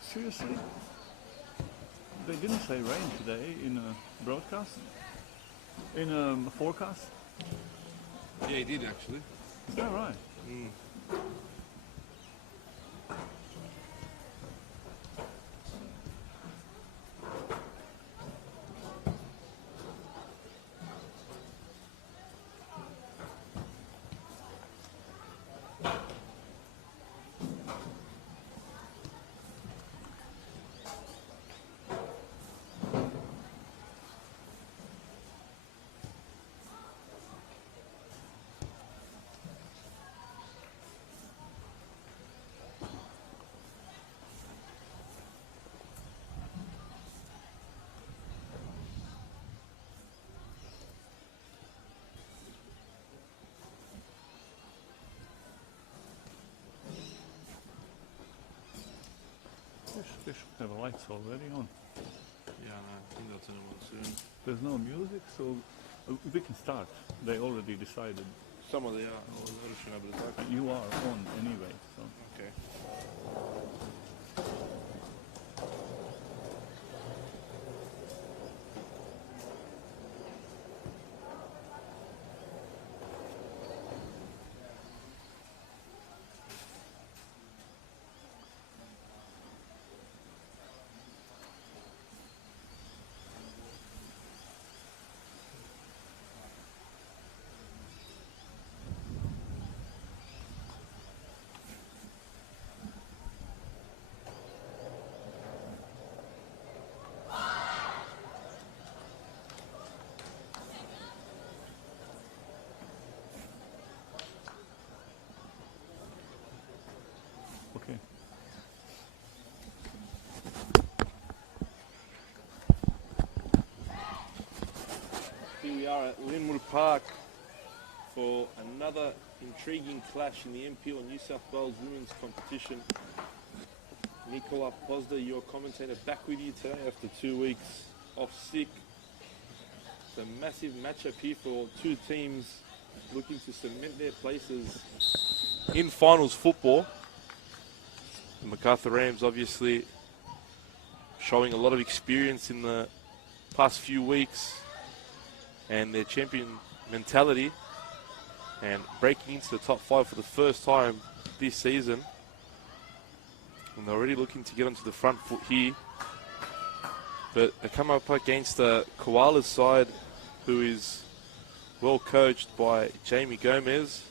Seriously? They didn't say rain today in a broadcast? In a forecast? Yeah, he did actually. Is that right? Mm. They should have lights already on. Yeah, no, I think they'll turn them on soon. There's no music, so we can start. They already decided. Some of the notice but it's okay. You are on anyway, so. Okay. Okay. Here we are at Linwood Park for another intriguing clash in the NPL New South Wales Women's Competition. Nicola Posda, your commentator, back with you today after 2 weeks off sick. It's a massive matchup here for two teams looking to cement their places in finals football. The Macarthur Rams obviously showing a lot of experience in the past few weeks and their champion mentality and breaking into the top 5 for the first time this season. And they're already looking to get onto the front foot here. But they come up against the Koalas side, who is well coached by Jamie Gomez,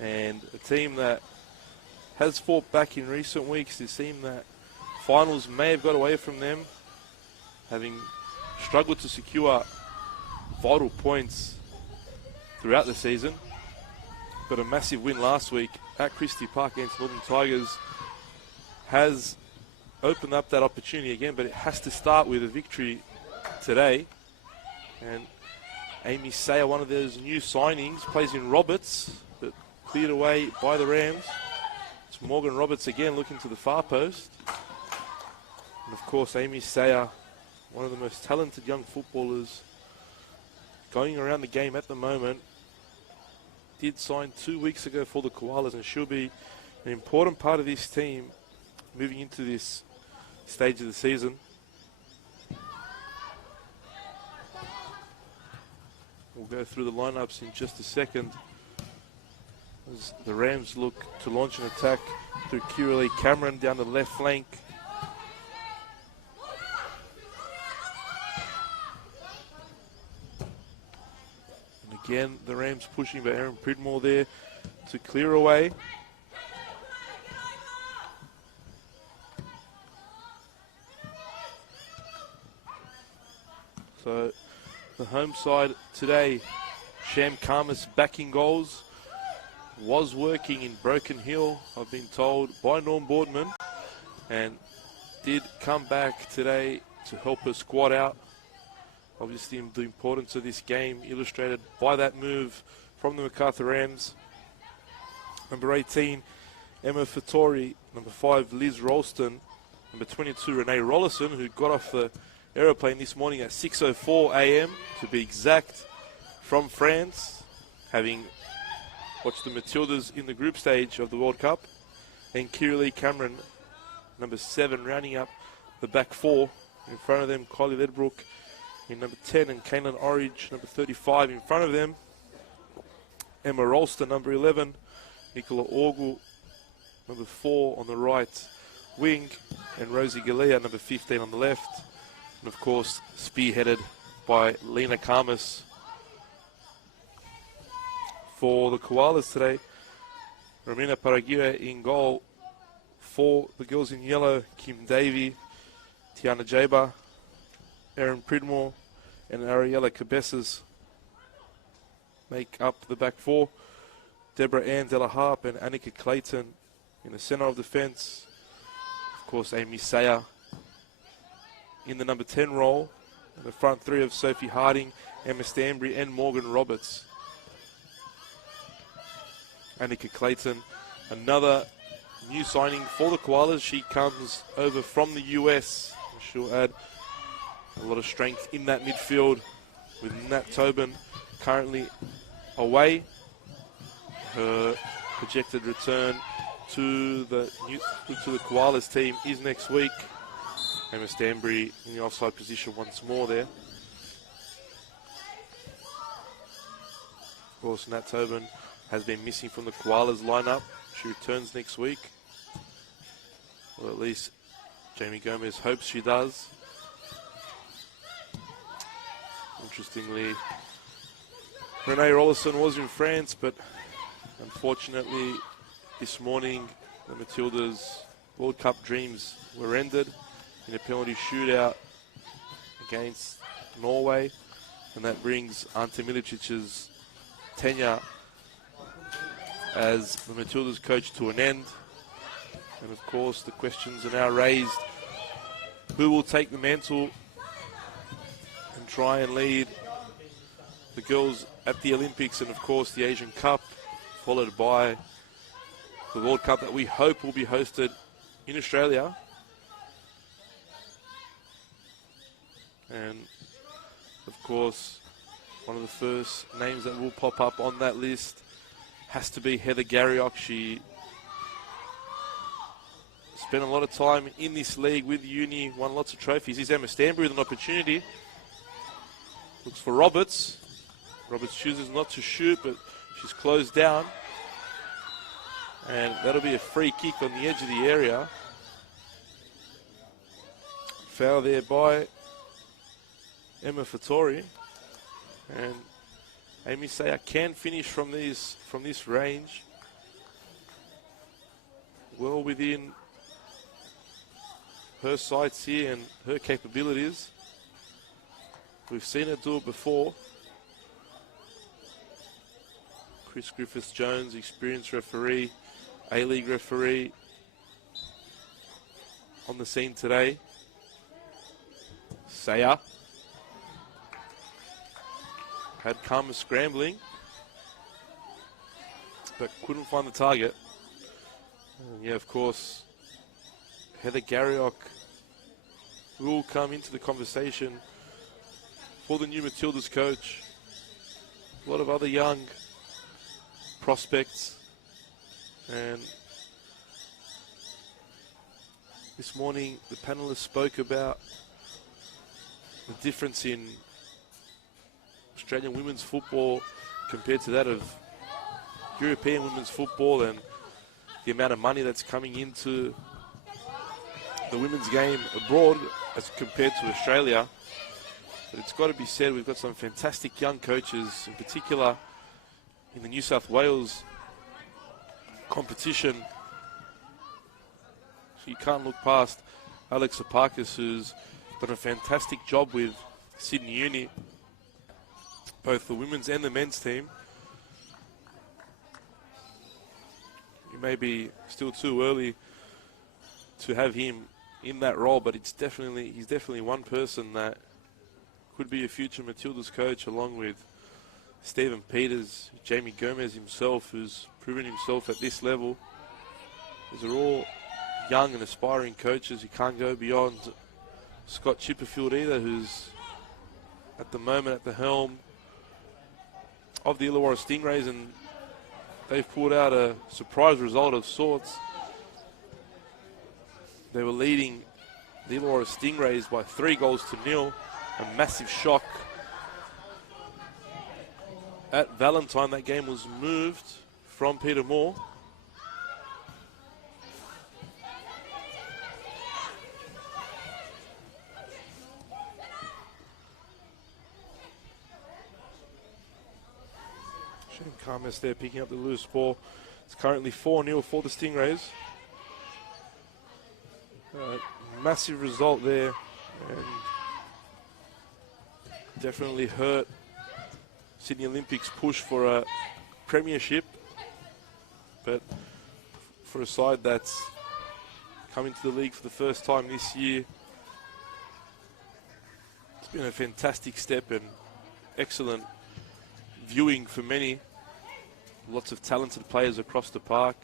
and a team that has fought back in recent weeks. It seemed that finals may have got away from them, having struggled to secure vital points throughout the season. But a massive win last week at Christie Park against Northern Tigers has opened up that opportunity again, but it has to start with a victory today. And Amy Sayer, one of those new signings, plays in Roberts, but cleared away by the Rams. It's Morgan Roberts again looking to the far post. And of course, Amy Sayer, one of the most talented young footballers going around the game at the moment, did sign 2 weeks ago for the Koalas, and she'll be an important part of this team moving into this stage of the season. We'll go through the lineups in just a second as the Rams look to launch an attack through Kiralee Cameron down the left flank. And again, the Rams pushing, but Aaron Pridmore there to clear away. So the home side today, Sham Karmas backing goals, was working in Broken Hill, I've been told, by Norm Boardman, and did come back today to help her squad out. Obviously the importance of this game illustrated by that move from the Macarthur Rams. Number 18, Emma Fattori. Number 5, Liz Ralston. Number 22, Renee Rollison, who got off the aeroplane this morning at 6:04 a.m. to be exact, from France, having watched the Matildas in the group stage of the World Cup. and Kiralee Cameron, number 7, rounding up the back 4. In front of them, Kylie Ledbrook in number 10, and Kaylin Orridge, number 35. In front of them, Emma Rolster, number 11, Nicola Orgel, number 4 on the right wing, and Rosie Galea, number 15 on the left. And of course, spearheaded by Lena Karmas for the Koalas today. Romina Paragira in goal. For the girls in yellow, Kim Davey, Tiana Jaber, Erin Pridmore, and Ariella Cabezas make up the back 4. Deborah Ann Della Harp and Annika Clayton in the centre of defence. Of course, Amy Sayer in the number 10 role. And the front 3 of Sophie Harding, Emma Stanbury, and Morgan Roberts. Annika Clayton, another new signing for the Koalas. She comes over from the US. She'll add a lot of strength in that midfield with Nat Tobin currently away. Her projected return to the Koalas team is next week. Emma Stanbury in the offside position once more there. Of course, Nat Tobin has been missing from the Koalas lineup. She returns next week. Well, at least Jamie Gomez hopes she does. Interestingly, Renee Rollison was in France, but unfortunately this morning the Matildas' World Cup dreams were ended in a penalty shootout against Norway, and that brings Ante Milicic's tenure as the Matildas coach to an end. And of course the questions are now raised: who will take the mantle and try and lead the girls at the Olympics and of course the Asian Cup, followed by the World Cup that we hope will be hosted in Australia. And of course, one of the first names that will pop up on that list has to be Heather Garriock. She spent a lot of time in this league with uni, won lots of trophies. Is Emma Stanbury with an opportunity? Looks for Roberts. Roberts chooses not to shoot, but she's closed down. And that'll be a free kick on the edge of the area. Foul there by Emma Fattori. And Amy Sayer can finish from this range. Well within her sights here and her capabilities. We've seen her do it before. Chris Griffiths-Jones, experienced referee, A-League referee, on the scene today. Sayer had Karma scrambling, but couldn't find the target. And yeah, of course, Heather Garriock will come into the conversation for the new Matildas coach. A lot of other young prospects, and this morning the panelists spoke about the difference in Australian women's football compared to that of European women's football, and the amount of money that's coming into the women's game abroad as compared to Australia. But it's got to be said, we've got some fantastic young coaches, in particular in the New South Wales competition. So you can't look past Alex Apakis, who's done a fantastic job with Sydney Uni, both the women's and the men's team. It may be still too early to have him in that role, but he's definitely one person that could be a future Matildas coach, along with Stephen Peters, Jamie Gomez himself, who's proven himself at this level. These are all young and aspiring coaches. You can't go beyond Scott Chipperfield either, who's at the moment at the helm of the Illawarra Stingrays, and they've pulled out a surprise result of sorts They were leading the Illawarra Stingrays by 3-0. A massive shock. At Valentine, that game was moved from Peter Moore. Shane Carmes there picking up the loose ball. It's currently 4-0 for the Stingrays. Massive result there, and definitely hurt Sydney Olympics' push for a premiership. But for a side that's come into the league for the first time this year, it's been a fantastic step and excellent viewing for many. Lots of talented players across the park.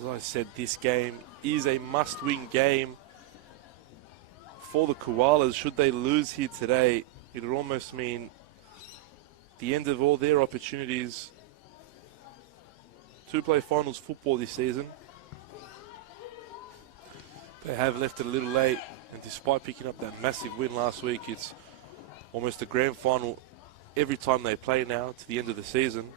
As I said, this game is a must-win game for the Koalas. Should they lose here today, it would almost mean the end of all their opportunities to play finals football this season. They have left it a little late, and despite picking up that massive win last week, it's almost a grand final every time they play now to the end of the season.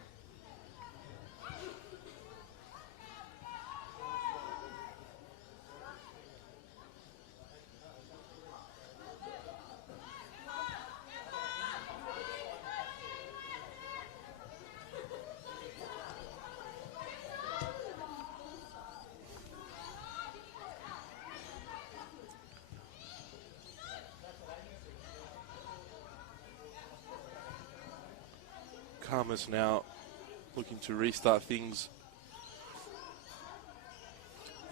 Carmes now looking to restart things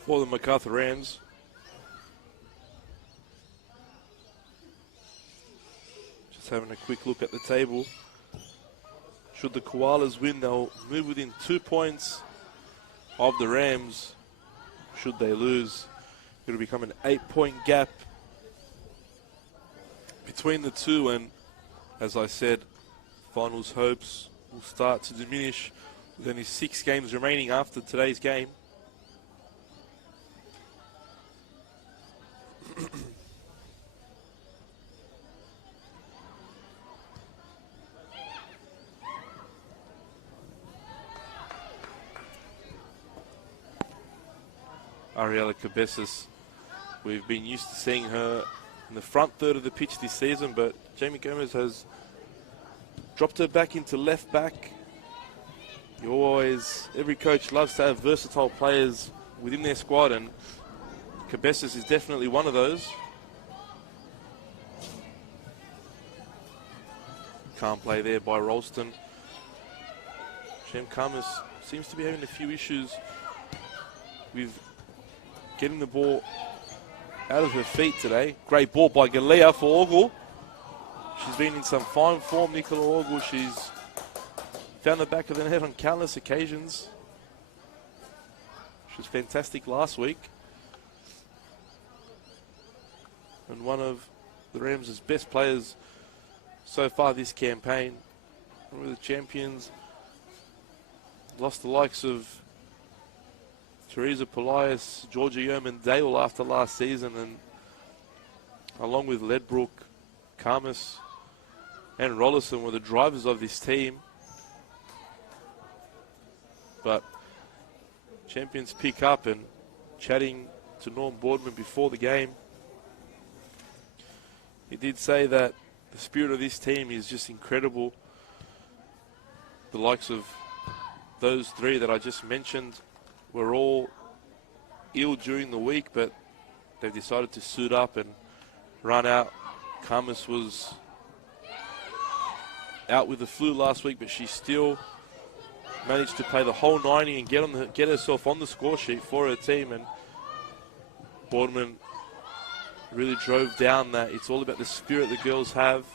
for the Macarthur Rams. Just having a quick look at the table. Should the Koalas win, they'll move within 2 points of the Rams. Should they lose, it'll become an 8-point gap between the two, and as I said, finals hopes will start to diminish with only 6 games remaining after today's game. Ariella Cabezas, we've been used to seeing her in the front third of the pitch this season, but Jamie Gomez has dropped her back into left back. Every coach loves to have versatile players within their squad, and Cabezas is definitely one of those. Can't play there by Ralston. Shem Carmes seems to be having a few issues with getting the ball out of her feet today. Great ball by Galea for Ogle. She's been in some fine form, Nicola Ogle. She's found the back of the net on countless occasions. She was fantastic last week. And one of the Rams' best players so far this campaign. Remember the champions lost the likes of Teresa Polias, Georgia Yeoman Dale after last season, and along with Ledbrook, Carmes and Rollison were the drivers of this team. But champions pick up, and chatting to Norm Boardman before the game, he did say that the spirit of this team is just incredible. The likes of those 3 that I just mentioned were all ill during the week, but they've decided to suit up and run out. Carmes was out with the flu last week, but she still managed to play the whole 90 and get herself on the score sheet for her team. And Boardman really drove down that it's all about the spirit the girls have,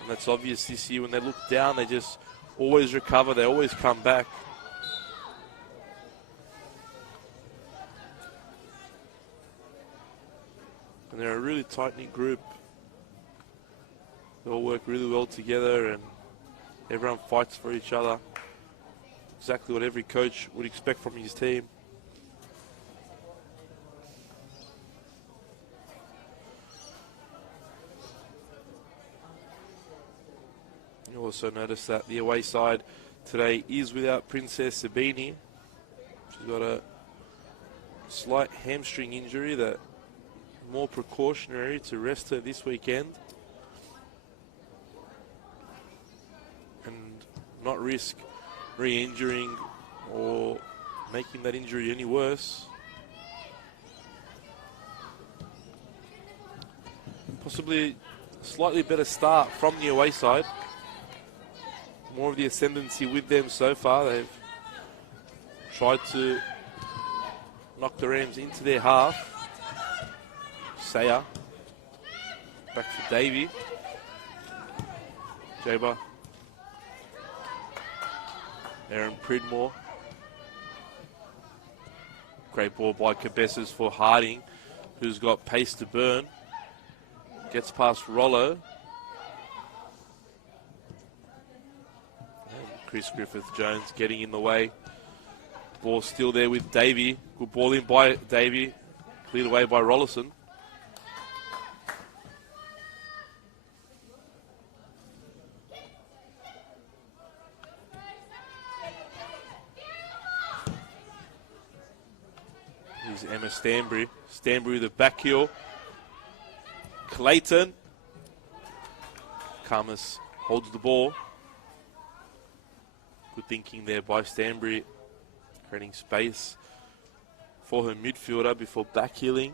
and that's obvious this year. When they look down, they just always recover. They always come back. And they're a really tight-knit group. They all work really well together and everyone fights for each other. Exactly what every coach would expect from his team. You also notice that the away side today is without Princess Sabini. She's got a slight hamstring injury that more precautionary to rest her this weekend and not risk re-injuring or making that injury any worse. Possibly a slightly better start from the away side. More of the ascendancy with them so far. They've tried to knock the Rams into their half. Saya. Back to Davey. Jaber. Aaron Pridmore. Great ball by Cabezas for Harding, who's got pace to burn. Gets past Rollo. And Chris Griffith-Jones getting in the way. Ball still there with Davey. Good ball in by Davey. Cleared away by Rollison. Here's Emma Stanbury. Stanbury with the back heel. Clayton. Kamas holds the ball. Good thinking there by Stanbury. Creating space for her midfielder before back heeling.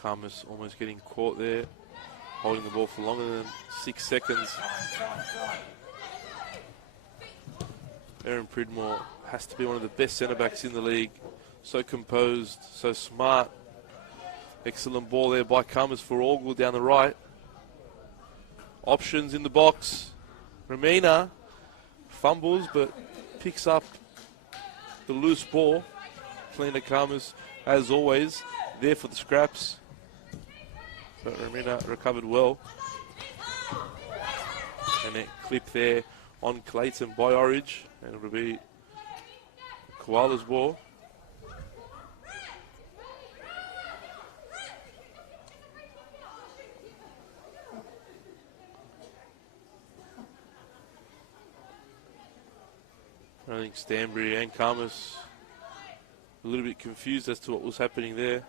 Kamas almost getting caught there. Holding the ball for longer than 6 seconds. Aaron Pridmore has to be one of the best centre-backs in the league. So composed, so smart. Excellent ball there by Kamas for Orgel down the right. Options in the box. Romina fumbles but picks up the loose ball. Selena Kamas, as always, there for the scraps. But Romina recovered well. And that clip there on Clayton by Orridge. And it'll be Koalas' ball. I think Stanbury and Kamas a little bit confused as to what was happening there.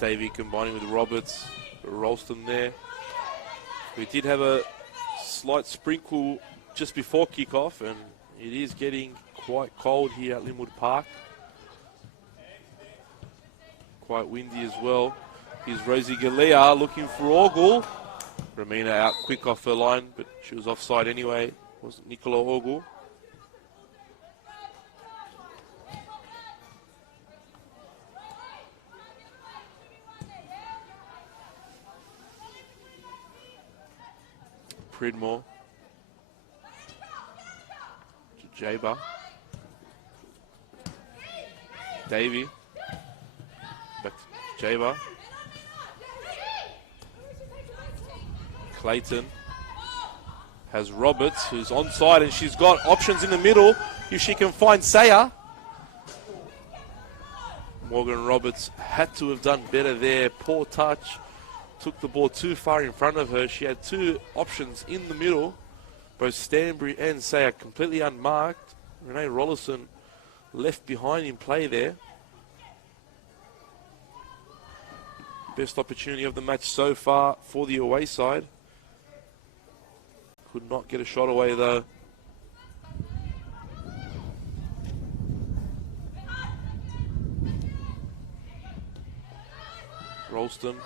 Davey combining with Roberts, Ralston there. We did have a slight sprinkle just before kickoff, and it is getting quite cold here at Linwood Park. Quite windy as well. Here's Rosie Galea looking for Orgel. Romina out quick off her line, but she was offside anyway. It wasn't Nicola Orgel. Pridmore to Jaber. Davey. Back to Jaber. Clayton has Roberts, who's onside, and she's got options in the middle if she can find Saya. Morgan Roberts had to have done better there. Poor touch. Took the ball too far in front of her. She had two options in the middle. Both Stanbury and Saya completely unmarked. Renee Rollison left behind in play there. Best opportunity of the match so far for the away side. Could not get a shot away though. Ralston.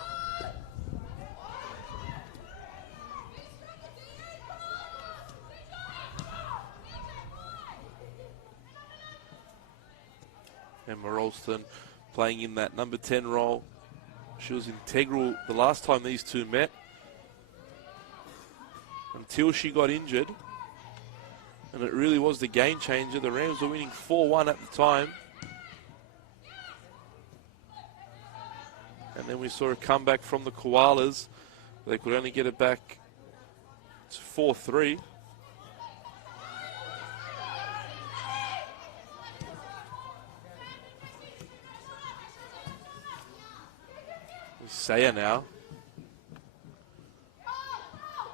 Emma Ralston playing in that number 10 role. She was integral the last time these two met until she got injured. And it really was the game changer. The Rams were winning 4-1 at the time. And then we saw a comeback from the Koalas. They could only get it back to 4-3. Saya now.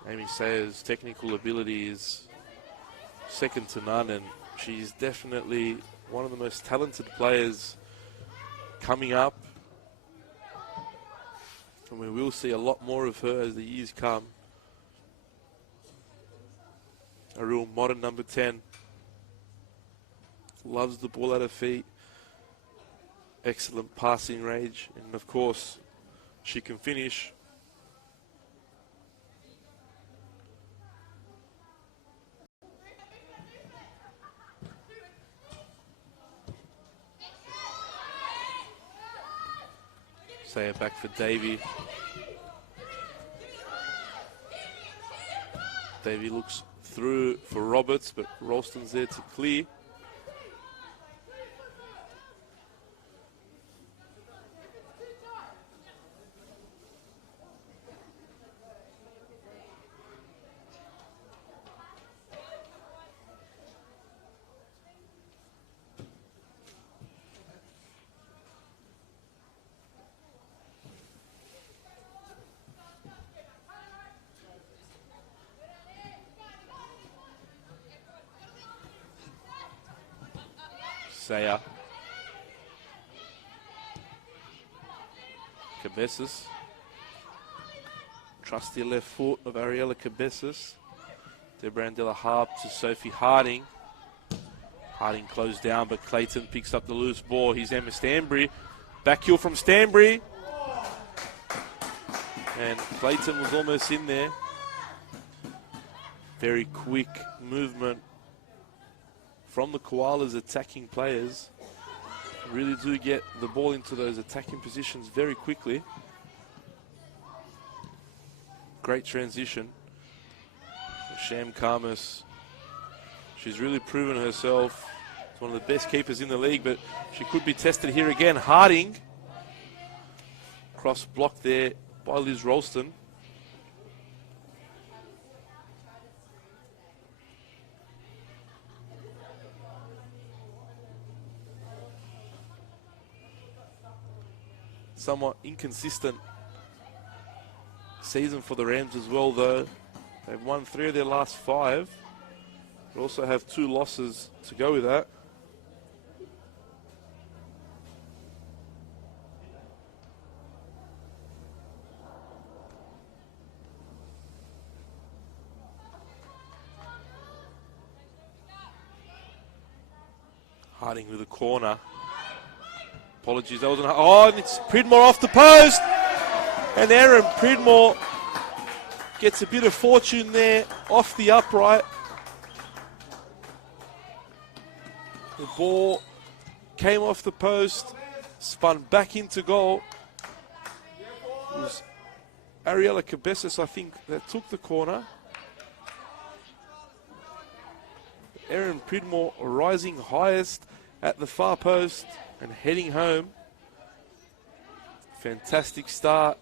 Amy Sayer's technical ability is second to none, and she's definitely one of the most talented players coming up. And we will see a lot more of her as the years come. A real modern number 10. Loves the ball at her feet. Excellent passing range, and of course, she can finish. Say it back for Davey. Davey looks through for Roberts, but Ralston's there to clear. Saya. Cabezas. Trusty left foot of Ariella Cabezas. Debrandella Harp to Sophie Harding. Harding closed down, but Clayton picks up the loose ball. Here's Emma Stanbury. Back heel from Stanbury. And Clayton was almost in there. Very quick movement from the Koalas attacking players. Really do get the ball into those attacking positions very quickly. Great transition. Sham Karmas, she's really proven herself. She's one of the best keepers in the league, but she could be tested here again. Harding. Cross block there by Liz Ralston. Somewhat inconsistent season for the Rams as well, though. They've won 3 of their last 5. They also have 2 losses to go with that. Harding with a corner. Apologies, that wasn't. Oh, and it's Pridmore off the post. And Erin Pridmore gets a bit of fortune there off the upright. The ball came off the post, spun back into goal. It was Ariella Cabezas, I think, that took the corner. Erin Pridmore rising highest at the far post and heading home. Fantastic start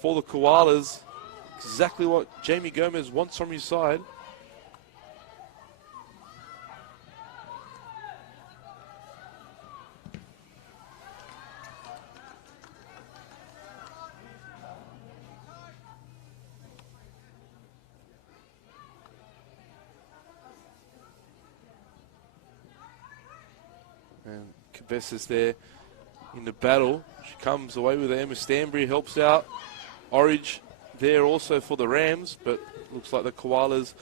for the Koalas. Exactly what Jamie Gomez wants from his side. And Cabezas there in the battle. She comes away with Emma Stanbury, helps out. Orridge there also for the Rams, but looks like the Koalas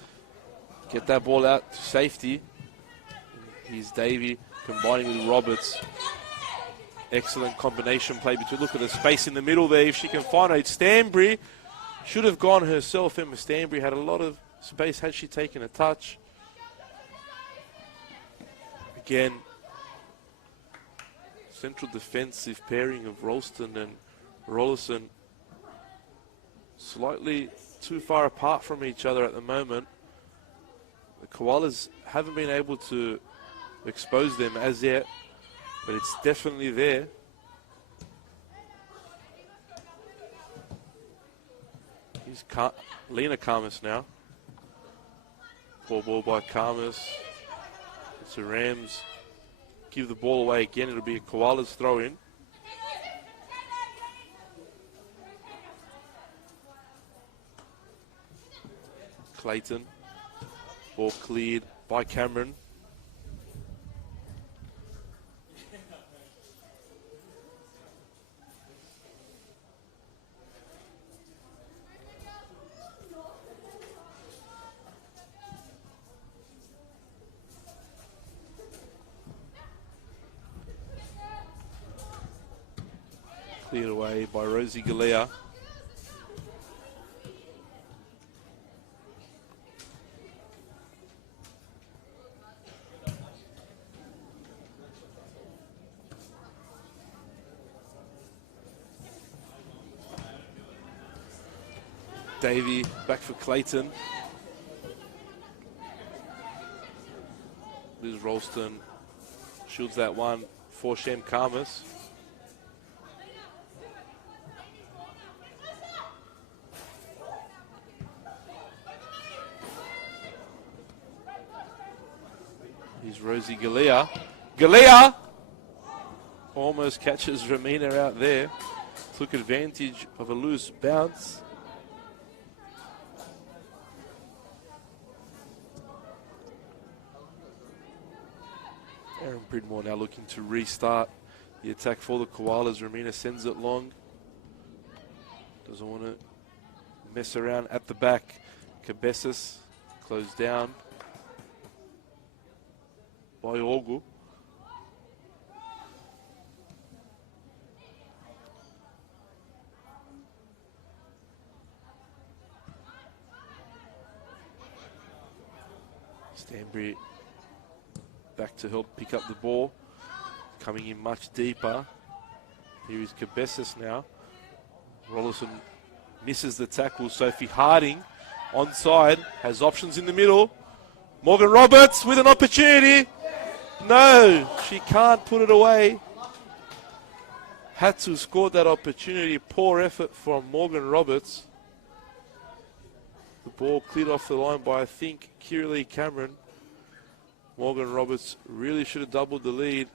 get that ball out to safety. Here's Davey combining with Roberts. Excellent combination play between. Look at the space in the middle there. If she can find it, Stanbury should have gone herself. Emma Stanbury had a lot of space had she taken a touch. Again, central defensive pairing of Ralston and Rollison slightly too far apart from each other at the moment. The Koalas haven't been able to expose them as yet, but it's definitely there. Here's Lena Karmas now. Poor ball by Karmas. It's the Rams give the ball away again. It'll be a Koalas throw in. Clayton. Ball cleared by Cameron. Cleared away by Rosie Galea. Davey back for Clayton. Liz Ralston shields that one for Shem Karmas. Here's Rosie Galea. Galea almost catches Ramina out there. Took advantage of a loose bounce. Aaron Pridmore now looking to restart the attack for the Koalas. Ramina sends it long. Doesn't want to mess around at the back. Cabezas closed down by Ogu. Stanbury back to help pick up the ball. Coming in much deeper. Here is Cabezas now. Rollison misses the tackle. Sophie Harding onside, has options in the middle. Morgan Roberts with an opportunity. No, she can't put it away. Had to have scored that opportunity. Poor effort from Morgan Roberts. The ball cleared off the line by, I think, Kiralee Cameron. Morgan Roberts really should have doubled the lead.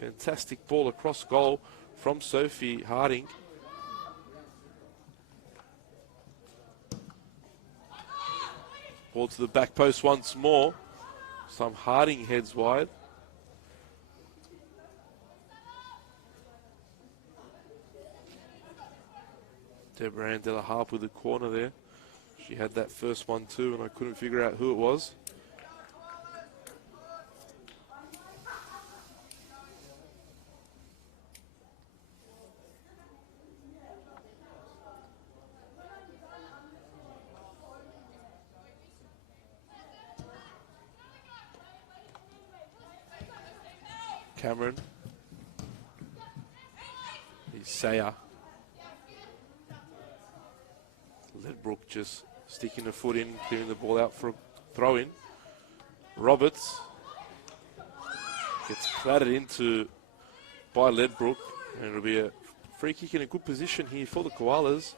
Fantastic ball across goal from Sophie Harding. Ball to the back post once more. Some Harding heads wide. Deborah Ann Della Harp with the corner there. She had that first one too, and I couldn't figure out who it was. Cameron. Isaiah. Ledbrook just sticking the foot in, clearing the ball out for a throw in. Roberts gets clattered into by Ledbrook, and it'll be a free kick in a good position here for the Koalas.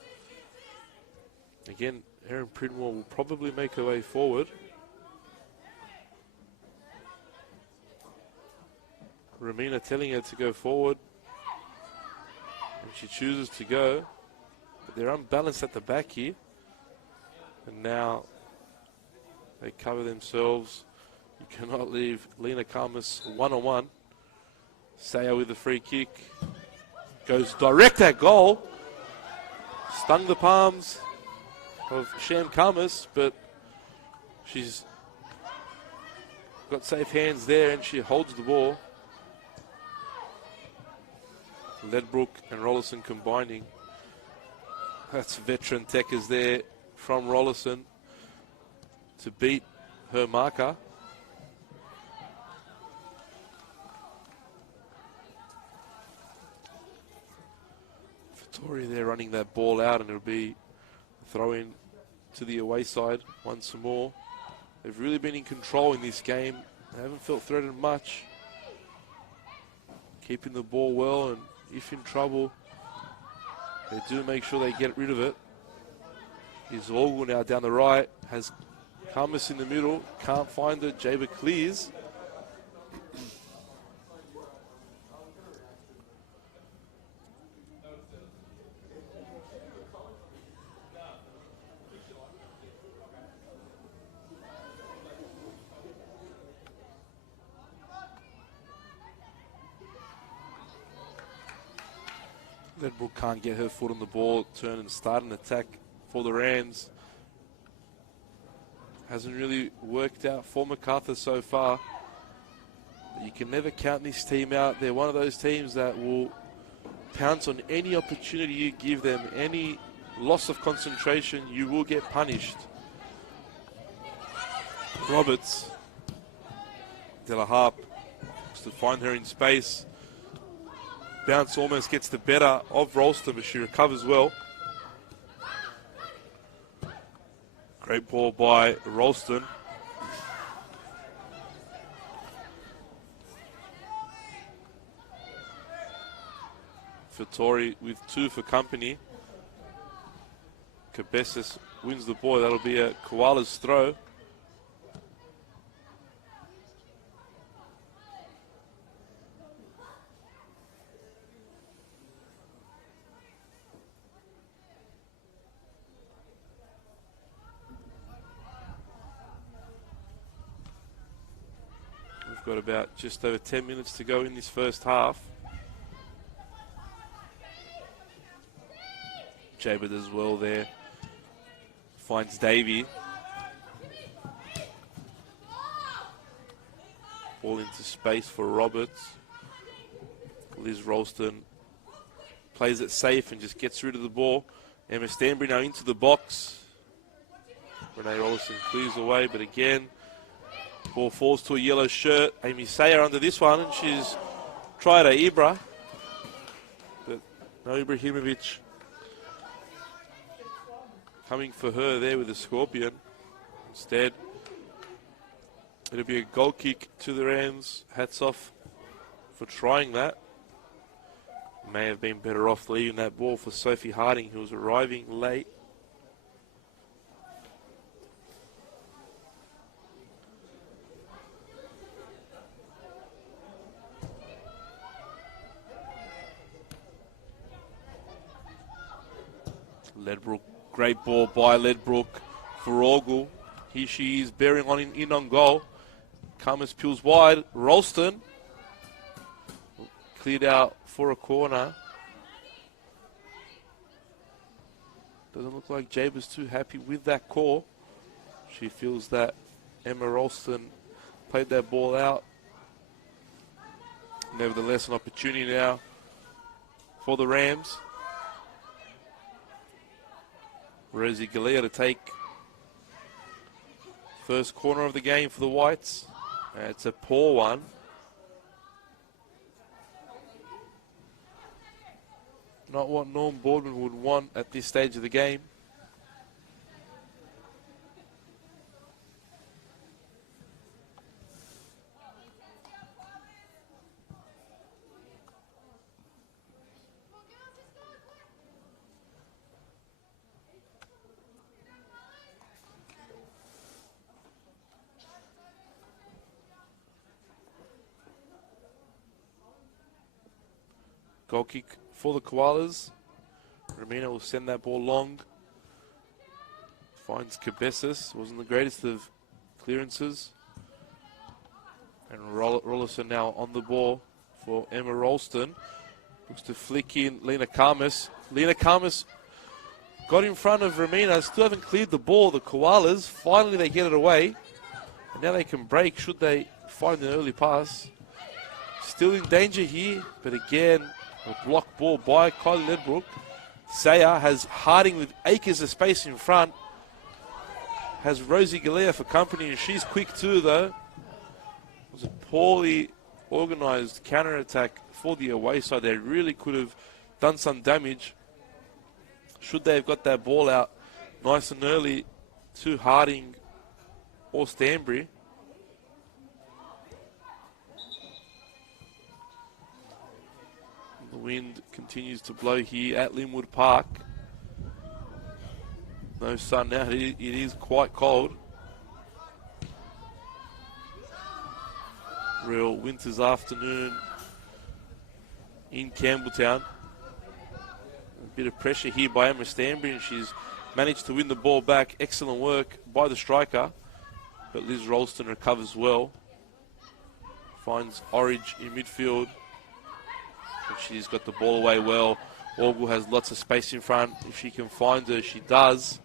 Again, Erin Pridmore will probably make her way forward. Ramina telling her to go forward, and she chooses to go. But they're unbalanced at the back here. And now they cover themselves. You cannot leave Lena Karmas one-on-one. Saya with the free kick. Goes direct at goal. Stung the palms of Sham Karmas, but she's got safe hands there and she holds the ball. Ledbrook and Rollison combining. That's veteran Techers there from Rollison to beat her marker. Vittoria there running that ball out, and it'll be a throw in to the away side once more. They've really been in control in this game. They haven't felt threatened much. Keeping the ball well, and if in trouble, they do make sure they get rid of it. Here's Orgel now down the right, has Kamas in the middle, can't find it, Jaber clears. Ledbrook can't get her foot on the ball, turn and start an attack for the Rams. Hasn't really worked out for Macarthur so far. But you can never count this team out. They're one of those teams that will pounce on any opportunity you give them. Any loss of concentration, you will get punished. Roberts. De La Harpe looks to find her in space. Bounce almost gets the better of Ralston, but she recovers well. Great ball by Ralston. Vittori with 2 for company. Cabezas wins the ball. That'll be a Koalas throw. Got about just over 10 minutes to go in this first half. Jaber does well there. Finds Davey. Ball into space for Roberts. Liz Ralston plays it safe and just gets rid of the ball. Emma Stanbury now into the box. Renee Rollison clears away, but again, ball falls to a yellow shirt. Amy Sayer under this one, and she's tried a Ibra, but no Ibrahimovic coming for her there with the Scorpion. Instead, it'll be a goal kick to the Rams. Hats off for trying that. May have been better off leaving that ball for Sophie Harding, who was arriving late. Ledbrook, great ball by Ledbrook for Orgel. Here she is bearing on in on goal. Kamas peels wide. Ralston cleared out for a corner. Doesn't look like Jaber's too happy with that call. She feels that Emma Ralston played that ball out. Nevertheless, an opportunity now for the Rams. Rosie Galea to take first corner of the game for the Whites. It's a poor one. Not what Norm Boardman would want at this stage of the game. Goal kick for the Koalas. Ramina will send that ball long. Finds Cabezas. Wasn't the greatest of clearances. And Rollison now on the ball for Emma Ralston. Looks to flick in Lena Kamas. Lena Kamas got in front of Ramina. Still haven't cleared the ball. The Koalas, finally they get it away. And now they can break should they find an early pass. Still in danger here, but again, a block ball by Kylie Ledbrook. Sayer has Harding with acres of space in front. Has Rosie Galea for company, and she's quick too, though. It was a poorly organised counter-attack for the away side. They really could have done some damage. should they have got that ball out nice and early to Harding or Stanbury. The wind continues to blow here at Linwood Park. No sun now, it is quite cold. Real winter's afternoon in Campbelltown. A bit of pressure here by Emma Stanbury, and she's managed to win the ball back. Excellent work by the striker, but Liz Ralston recovers well. Finds Orridge in midfield, and she's got the ball away well. Orgle has lots of space in front. If she can find her, she does.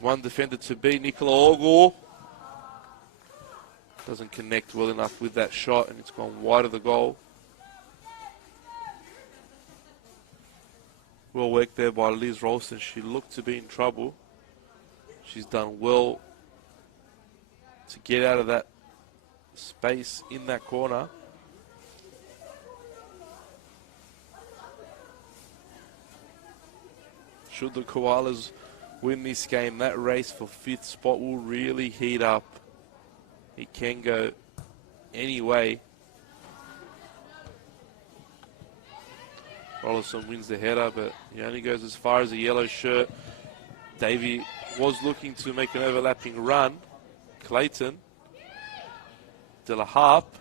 One defender to beat, Nicola Orgle. Doesn't connect well enough with that shot, and it's gone wide of the goal. Well worked there by Liz Ralston. She looked to be in trouble. She's done well to get out of that space in that corner. Should the Koalas win this game, that race for 5th spot will really heat up. It can go any way. Rollerson wins the header, but he only goes as far as a yellow shirt. Davey was looking to make an overlapping run. Clayton. De La Harp.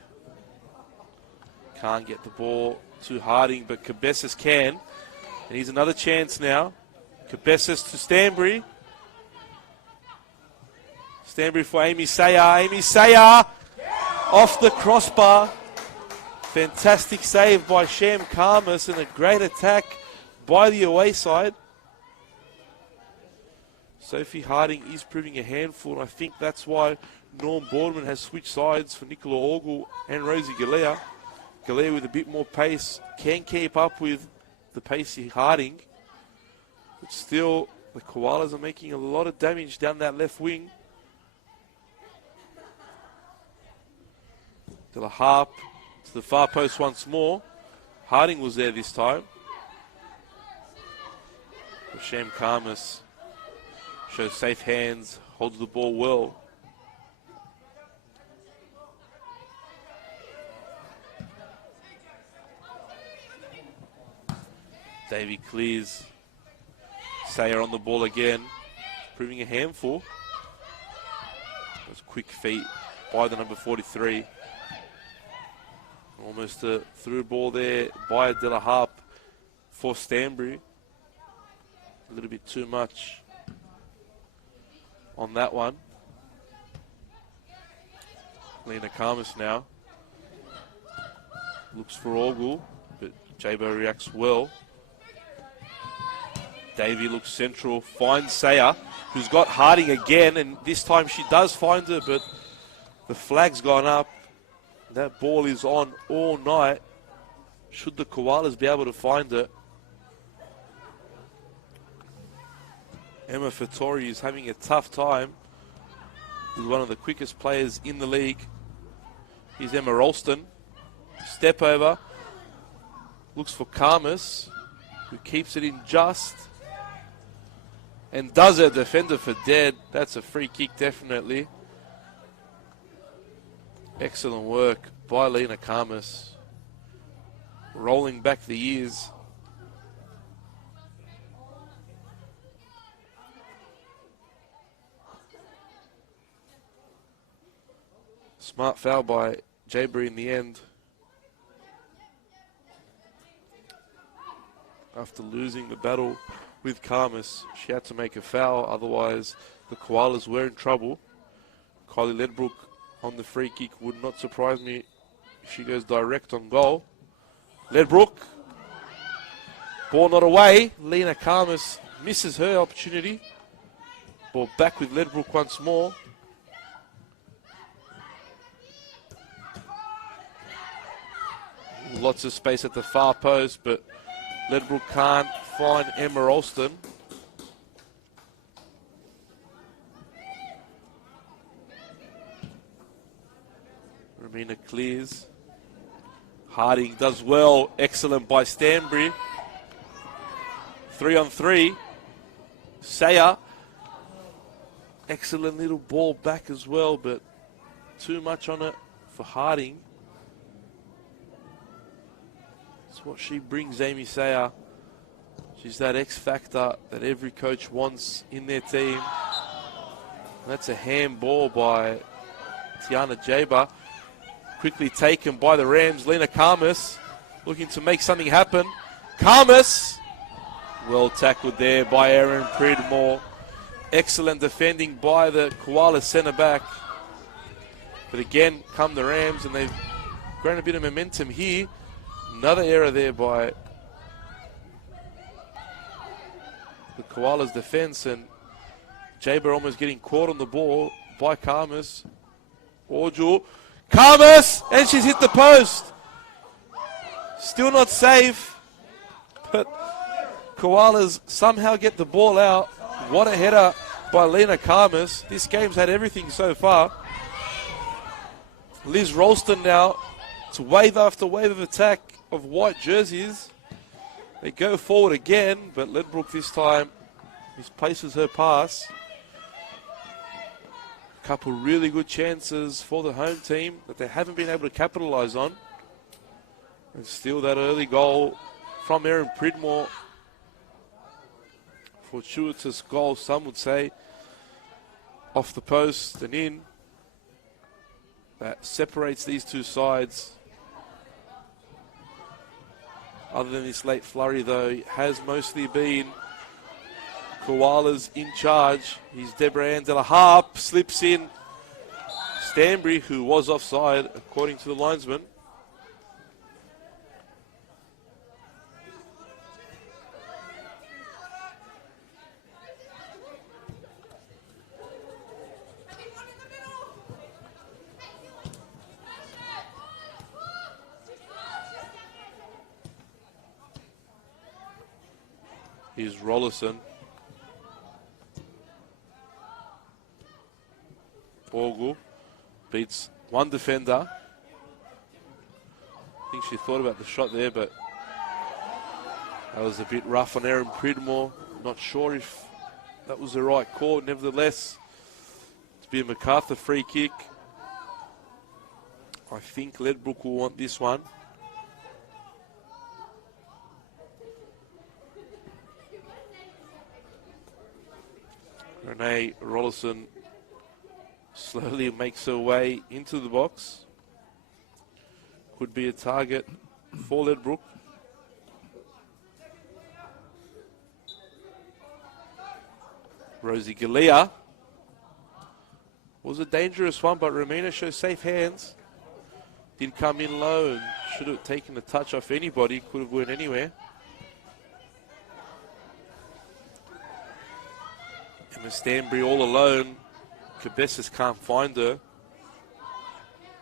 Can't get the ball to Harding, but Cabezas can. And here's another chance now. Cabezas to Stanbury. Stanbury for Amy Sayer. Amy Sayer off the crossbar. Fantastic save by Sham Karmas and a great attack by the away side. Sophie Harding is proving a handful, and I think that's why Norm Boardman has switched sides for Nicola Orgle and Rosie Galea. Galea with a bit more pace can keep up with the pacey Harding. But still, the Koalas are making a lot of damage down that left wing. De La Harp to the far post once more. Harding was there this time. But Sham Karmas shows safe hands, holds the ball well. Davey clears. Sayer on the ball again, proving a handful. Those quick feet by the number 43. Almost a through ball there by De La Harp for Stanbury. A little bit too much on that one. Lena Karmas now. Looks for Orgle, but Jabo reacts well. Davey looks central, finds Sayer, who's got Harding again, and this time she does find her, but the flag's gone up. That ball is on all night. Should the Koalas be able to find it? Emma Fattori is having a tough time with one of the quickest players in the league. Here's Emma Ralston. Step over. Looks for Karmas, who keeps it in just. And does a defender for dead. That's a free kick, definitely. Excellent work by Lena Karmas. Rolling back the years. Smart foul by Jabri in the end. After losing the battle with Karmas, she had to make a foul, otherwise the Koalas were in trouble. Kylie Ledbrook on the free kick would not surprise me if she goes direct on goal. Ledbrook, ball not away. Lena Karmas misses her opportunity. Ball back with Ledbrook once more. Lots of space at the far post, but Ledbrook can't find Emma Ralston. Ramina clears. Harding does well. Excellent by Stanbury. 3-on-3. Saya. Excellent little ball back as well, but too much on it for Harding. That's what she brings, Amy Saya. She's that X factor that every coach wants in their team. And that's a handball by Tiana Jaber. Quickly taken by the Rams. Lena Karmas looking to make something happen. Karmas! Well tackled there by Erin Pridmore. Excellent defending by the Koalas centre back. But again, come the Rams, and they've grown a bit of momentum here. Another error there by the Koalas defence, and Jaber almost getting caught on the ball by Karmas. Orjul. Karmas! And she's hit the post. Still not safe. But Koalas somehow get the ball out. What a header by Lena Karmas. This game's had everything so far. Liz Ralston now to wave after wave of attack of white jerseys. They go forward again, but Ledbrook this time misplaces her pass. A couple really good chances for the home team that they haven't been able to capitalise on. And still that early goal from Erin Pridmore. Fortuitous goal, some would say, off the post and in. That separates these two sides. Other than this late flurry, though, it has mostly been Koalas in charge. Here's Deborah Ann de la Harpe, slips in. Stanbury, who was offside, according to the linesman. Here's Rollison. Borgul beats one defender. I think she thought about the shot there, but that was a bit rough on Erin Pridmore. Not sure if that was the right call. Nevertheless, to be a Macarthur free kick. I think Ledbrook will want this one. Renee Rollison slowly makes her way into the box. Could be a target for Ledbrook. Rosie Galea. Was a dangerous one, but Romina shows safe hands. Did come in low and should have taken a touch off anybody. Could have went anywhere. Emma Stanbury all alone. Cabezas can't find her.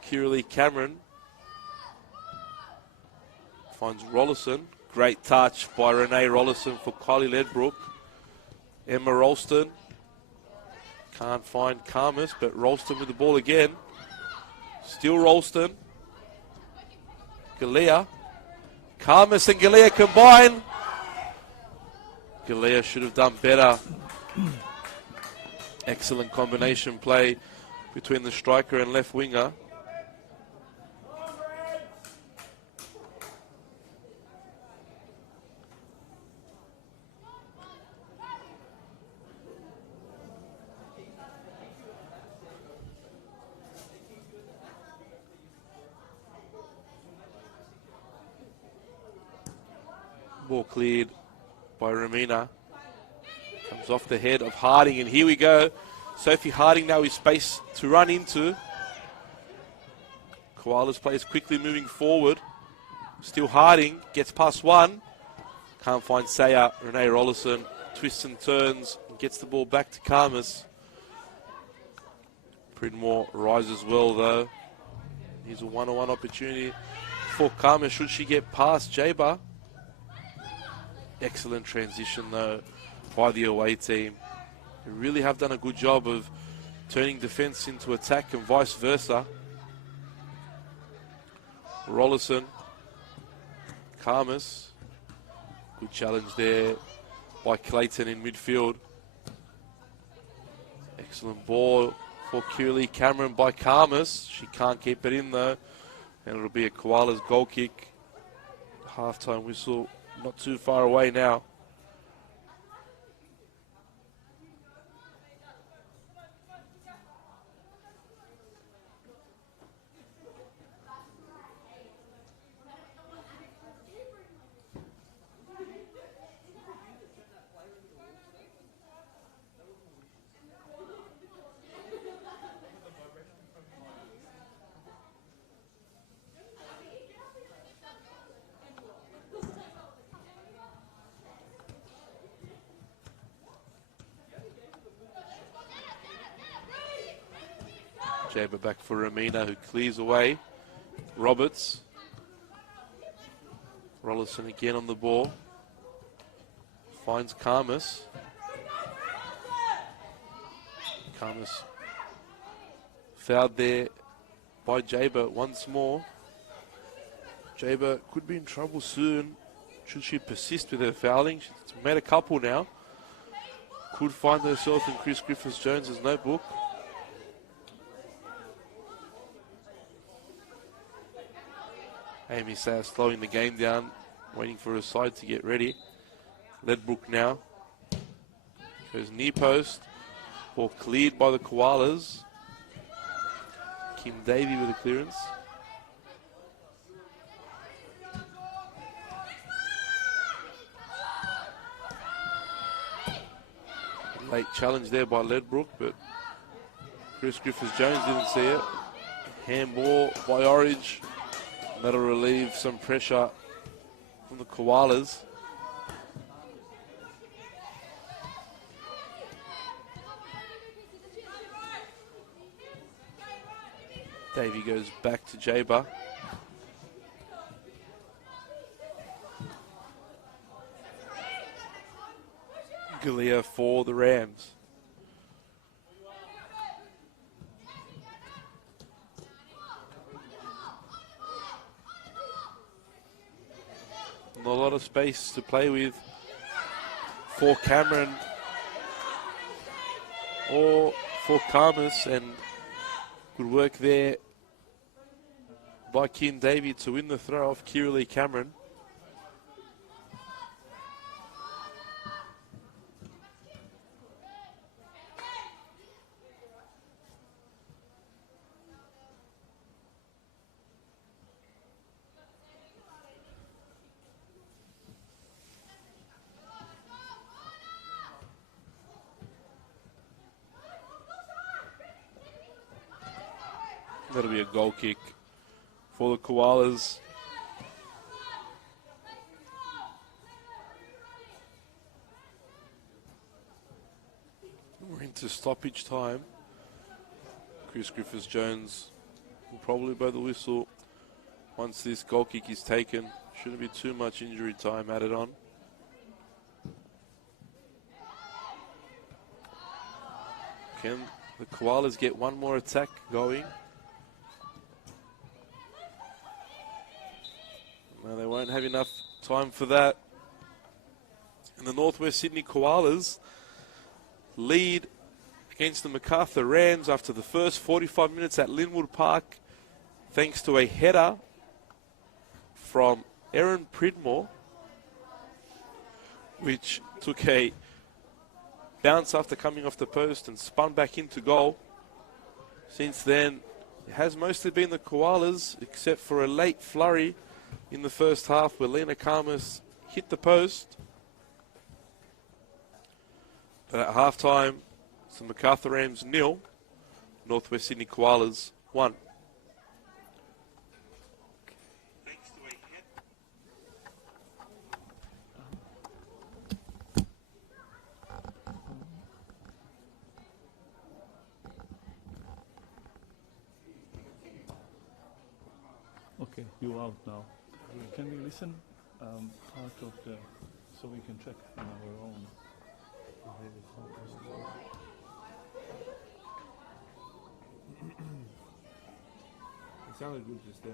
Kiralee Cameron finds Rollison. Great touch by Renee Rollison for Kylie Ledbrook. Emma Ralston can't find Karmas, but Ralston with the ball again. Still Ralston. Galea. Karmas and Galea combine. Galea should have done better. Excellent combination play between the striker and left winger. Ball cleared by Romina. Comes off the head of Harding, and here we go. Sophie Harding now with space to run into. Koalas plays quickly moving forward. Still Harding, gets past one. Can't find Saya. Renee Rollison twists and turns and gets the ball back to Karmas. Pridmore rises well though. Here's a one-on-one opportunity for Karmas should she get past Jaber. Excellent transition though by the away team. They really have done a good job of turning defence into attack and vice versa. Rollison, Karmas, good challenge there by Clayton in midfield. Excellent ball for Keely Cameron by Karmas. She can't keep it in though. And it'll be a Koalas goal kick. Halftime whistle not too far away now. Jaber back for Ramina, who clears away. Roberts. Rollison again on the ball. Finds Karmas. Karmas fouled there by Jaber once more. Jaber could be in trouble soon. Should she persist with her fouling? She's made a couple now. Could find herself in Chris Griffiths-Jones's notebook. Amy Sayre slowing the game down, waiting for her side to get ready. Ledbrook now. Goes near post. Ball cleared by the Koalas. Kim Davey with a clearance. Late challenge there by Ledbrook, but Chris Griffiths-Jones didn't see it. Handball by Orange. That'll relieve some pressure from the Koalas. Davey goes back to Jaber. Galea for the Rams. Not a lot of space to play with for Cameron or for Karmas, and good work there by Kim Davey to win the throw off Kirili Cameron. That'll be a goal kick for the Koalas. We're into stoppage time. Chris Griffiths-Jones will probably blow the whistle once this goal kick is taken. Shouldn't be too much injury time added on. Can the Koalas get one more attack going? No, they won't have enough time for that. And the Northwest Sydney Koalas lead against the Macarthur Rams after the first 45 minutes at Linwood Park, thanks to a header from Erin Pridmore, which took a bounce after coming off the post and spun back into goal. Since then, it has mostly been the Koalas, except for a late flurry in the first half where Lena Karmas hit the post. But at halftime, it's the Macarthur Rams 0, Northwest Sydney Koalas 1. Okay, you're out now. Can we listen part of the, so we can check on our own? It sounded good just then.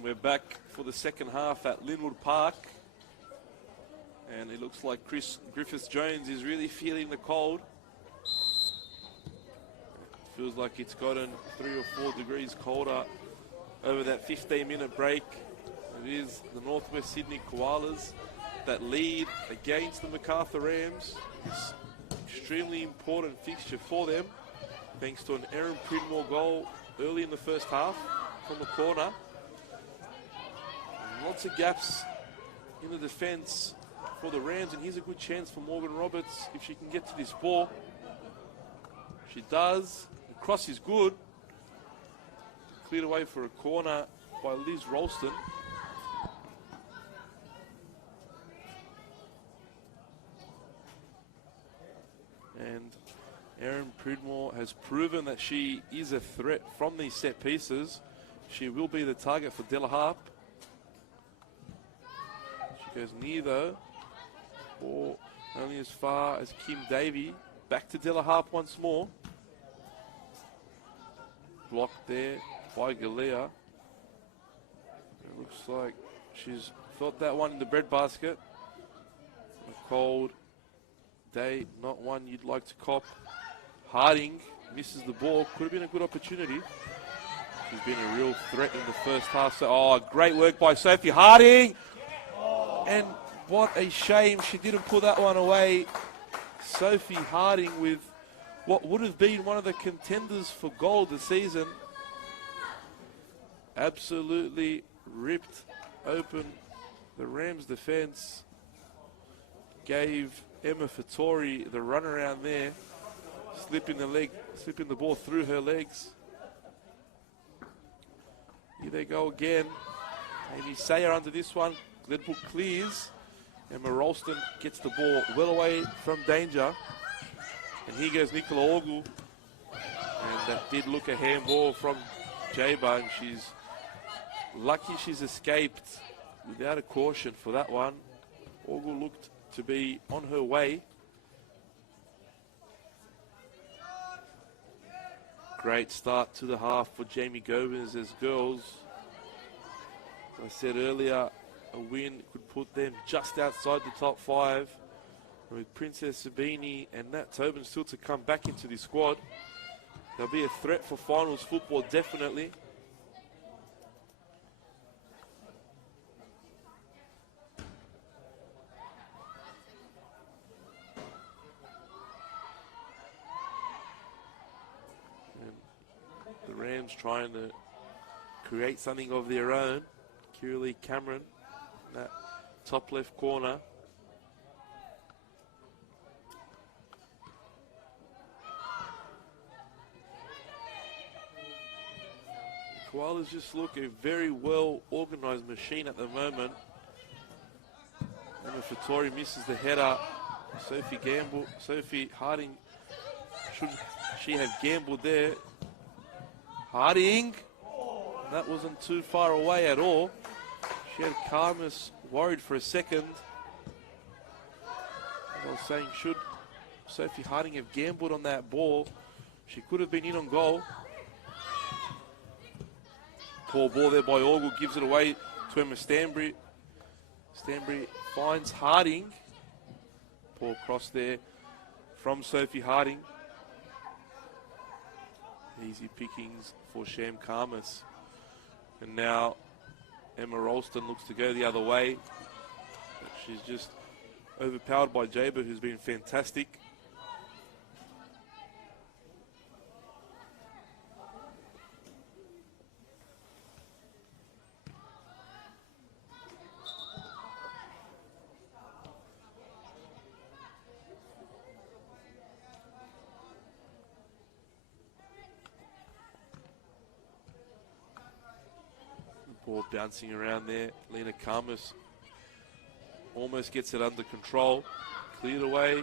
And we're back for the second half at Linwood Park. And it looks like Chris Griffiths-Jones is really feeling the cold. Feels like it's gotten 3 or 4 degrees colder over that 15-minute break. It is the Northwest Sydney Koalas that lead against the Macarthur Rams. It's an extremely important fixture for them, thanks to an Aaron Pridmore goal early in the first half from the corner. And lots of gaps in the defence for the Rams, and here's a good chance for Morgan Roberts if she can get to this ball. She does. The cross is good. Cleared away for a corner by Liz Ralston. And Erin Pridmore has proven that she is a threat from these set pieces. She will be the target for Della Harp. She goes near though, or only as far as Kim Davey. Back to Della Harp once more. Blocked there by Galea. It looks like she's felt that one in the breadbasket. A cold day, not one you'd like to cop. Harding misses the ball. Could have been a good opportunity. She's been a real threat in the first half. So, great work by Sophie Harding. And what a shame she didn't pull that one away. Sophie Harding with what would have been one of the contenders for gold this season. Absolutely ripped open the Rams defense. Gave Emma Fattori the runaround there. Slipping the ball through her legs. Here they go again. Amy Sayer under this one. Glenbrook clears. Emma Ralston gets the ball well away from danger. And here goes Nicola Orgel. And that did look a handball from Jaba, and she's lucky she's escaped without a caution for that one. Orgel looked to be on her way. Great start to the half for Jamie Gomez's girls. As I said earlier, a win could put them just outside the top 5. And with Princess Sabini and Nat Tobin still to come back into the squad, they'll be a threat for finals football, definitely. The Rams trying to create something of their own. Kiralee Cameron in that top left corner. The Koalas just look a very well organised machine at the moment. Emma Fattori misses the header. Sophie Harding, should she have gambled there? Harding, that wasn't too far away at all. She had Karmas worried for a second. I was saying, should Sophie Harding have gambled on that ball? She could have been in on goal. Poor ball there by Orgel, gives it away to Emma Stanbury. Stanbury finds Harding. Poor cross there from Sophie Harding. Easy pickings for Sham Karmas. And now Emma Ralston looks to go the other way. But she's just overpowered by Jaber, who's been fantastic. Ball bouncing around there. Lena Karmas almost gets it under control. Cleared away.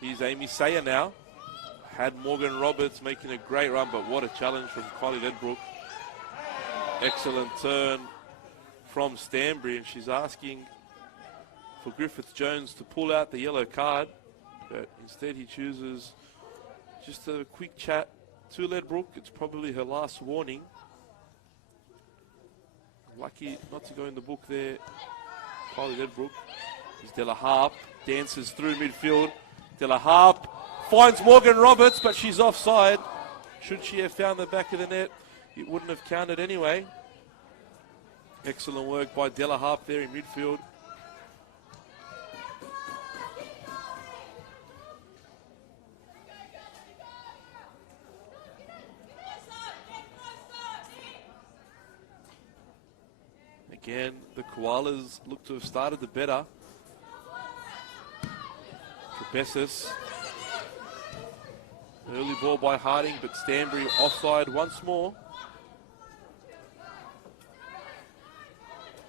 Here's Amy Sayer now. Had Morgan Roberts making a great run, but what a challenge from Kylie Ledbrook. Excellent turn from Stanbury, and she's asking for Griffith-Jones to pull out the yellow card, but instead he chooses just a quick chat to Ledbrook. It's probably her last warning. Lucky not to go in the book there. Kylie Ledbrook. Is Della Harp. Dances through midfield. Della Harp finds Morgan Roberts, but she's offside. Should she have found the back of the net, it wouldn't have counted anyway. Excellent work by Della Harp there in midfield. Again, the Koalas look to have started the better. Cabezas. Early ball by Harding, but Stanbury offside once more.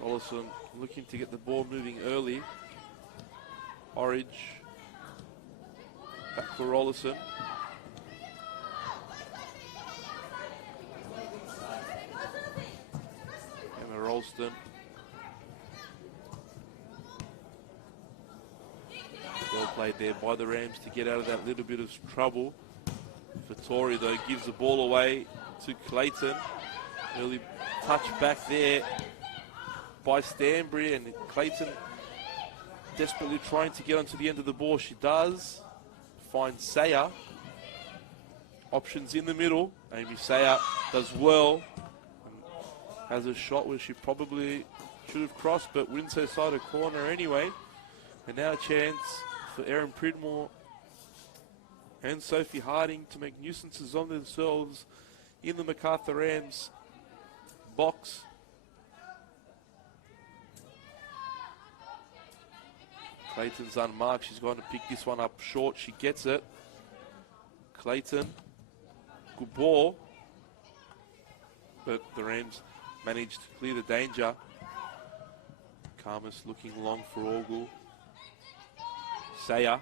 Rollison looking to get the ball moving early. Orridge. Back for Rollison. Emma Rolston. Well played there by the Rams to get out of that little bit of trouble. Vittori, though, gives the ball away to Clayton. Early touch back there by Stanbury, and Clayton desperately trying to get onto the end of the ball. She does. Finds Sayer. Options in the middle. Amy Sayer does well. Has a shot where she probably should have crossed, but wins her side of corner anyway. And now a chance for Erin Pridmore and Sophie Harding to make nuisances on themselves in the Macarthur Rams box. Clayton's unmarked. She's going to pick this one up short. She gets it. Clayton. Good ball. But the Rams managed to clear the danger. Karmas looking long for Orgel. Sayer.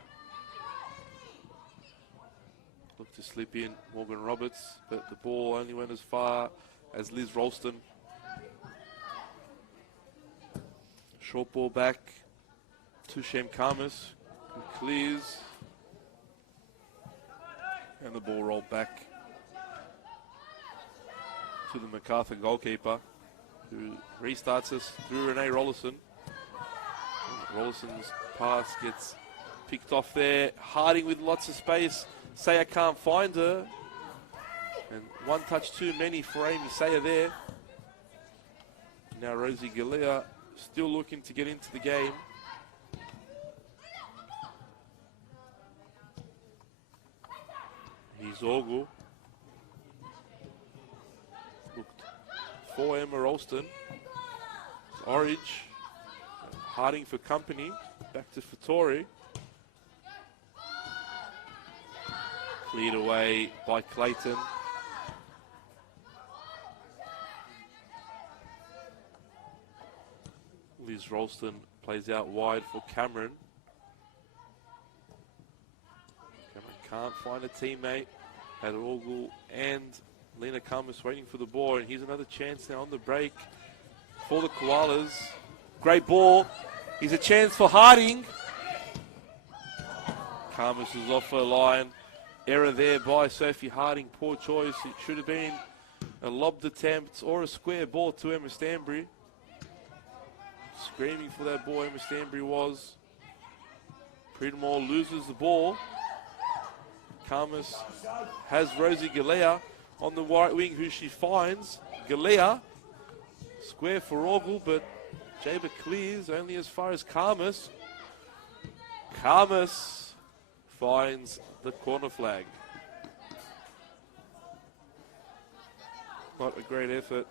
Looked to slip in Morgan Roberts, but the ball only went as far as Liz Ralston. Short ball back to Shem Karmas, who clears. And the ball rolled back to the Macarthur goalkeeper, who restarts us through Renee Rollison. Rollison's pass gets picked off there. Harding with lots of space. Sayer can't find her. And one touch too many for Amy Sayer there. Now Rosie Galea still looking to get into the game. Here's Orgel. Looked for Emma Ralston. Orridge. Harding for company. Back to Fattori. Cleared away by Clayton. Liz Ralston plays out wide for Cameron. Cameron can't find a teammate. Had Orgel and Lena Karmas waiting for the ball. And here's another chance now on the break for the Koalas. Great ball. Here's a chance for Harding. Karmas is off her line. Error there by Sophie Harding. Poor choice. It should have been a lobbed attempt or a square ball to Emma Stanbury. Screaming for that ball, Emma Stanbury was. Pridmore loses the ball. Karmas has Rosie Galea on the right wing, who she finds. Galea. Square for Orgel, but Jaber clears only as far as Karmas. Karmas finds the corner flag. Not a great effort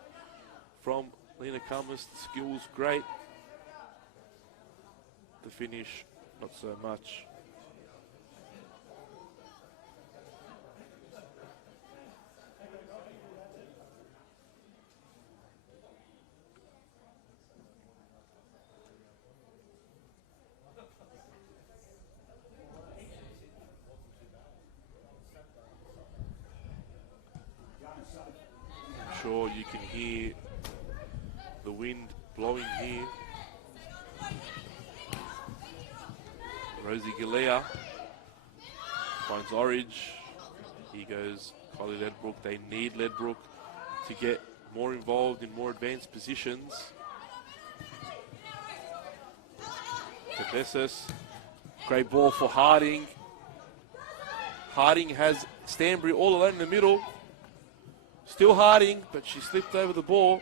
from Lena Karmas. The skill's great. The finish, not so much. Sure, you can hear the wind blowing here. Rosie Galea finds Orridge. Here goes Kylie Ledbrook. They need Ledbrook to get more involved in more advanced positions. Cabezas. Great ball for Harding. Harding has Stanbury all alone in the middle. Still Harding, but she slipped over the ball.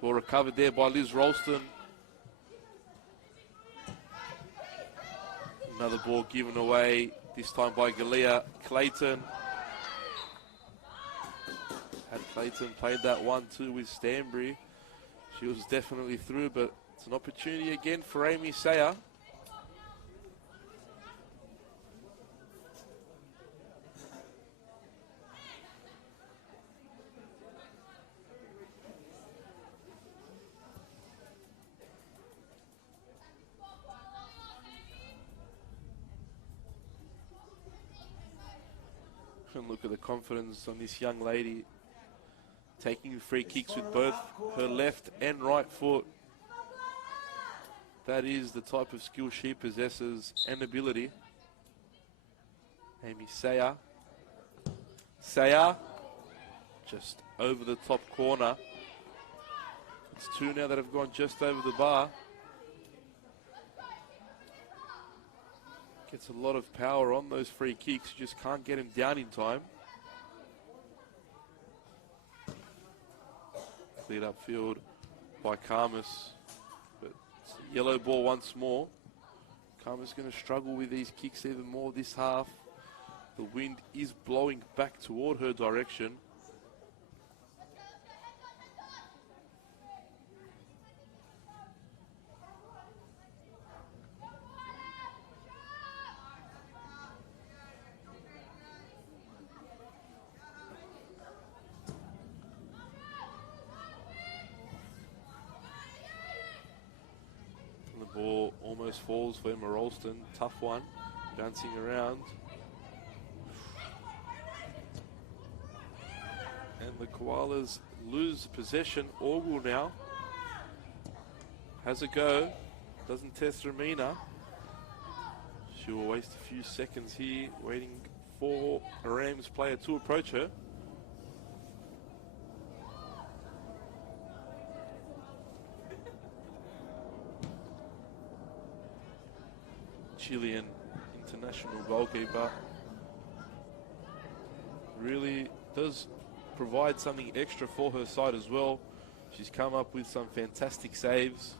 Ball recovered there by Liz Ralston. Another ball given away, this time by Galea Clayton. Had Clayton played that 1-2 with Stanbury, she was definitely through, but it's an opportunity again for Amy Sayer. And look at the confidence on this young lady, taking free kicks with both her left and right foot. That is the type of skill she possesses and ability. Amy Sayer. Sayer, just over the top corner. It's two now that have gone just over the bar. Gets a lot of power on those free kicks, you just can't get him down in time. Cleared upfield by Karmas, but it's a yellow ball once more. Karmas going to struggle with these kicks even more this half. The wind is blowing back toward her direction. Ball almost falls for Emma Ralston. Tough one, bouncing around. And the Koalas lose possession. Orwell now has a go. Doesn't test Ramina. She will waste a few seconds here, waiting for a Rams player to approach her. Chilean international goalkeeper really does provide something extra for her side as well. She's come up with some fantastic saves.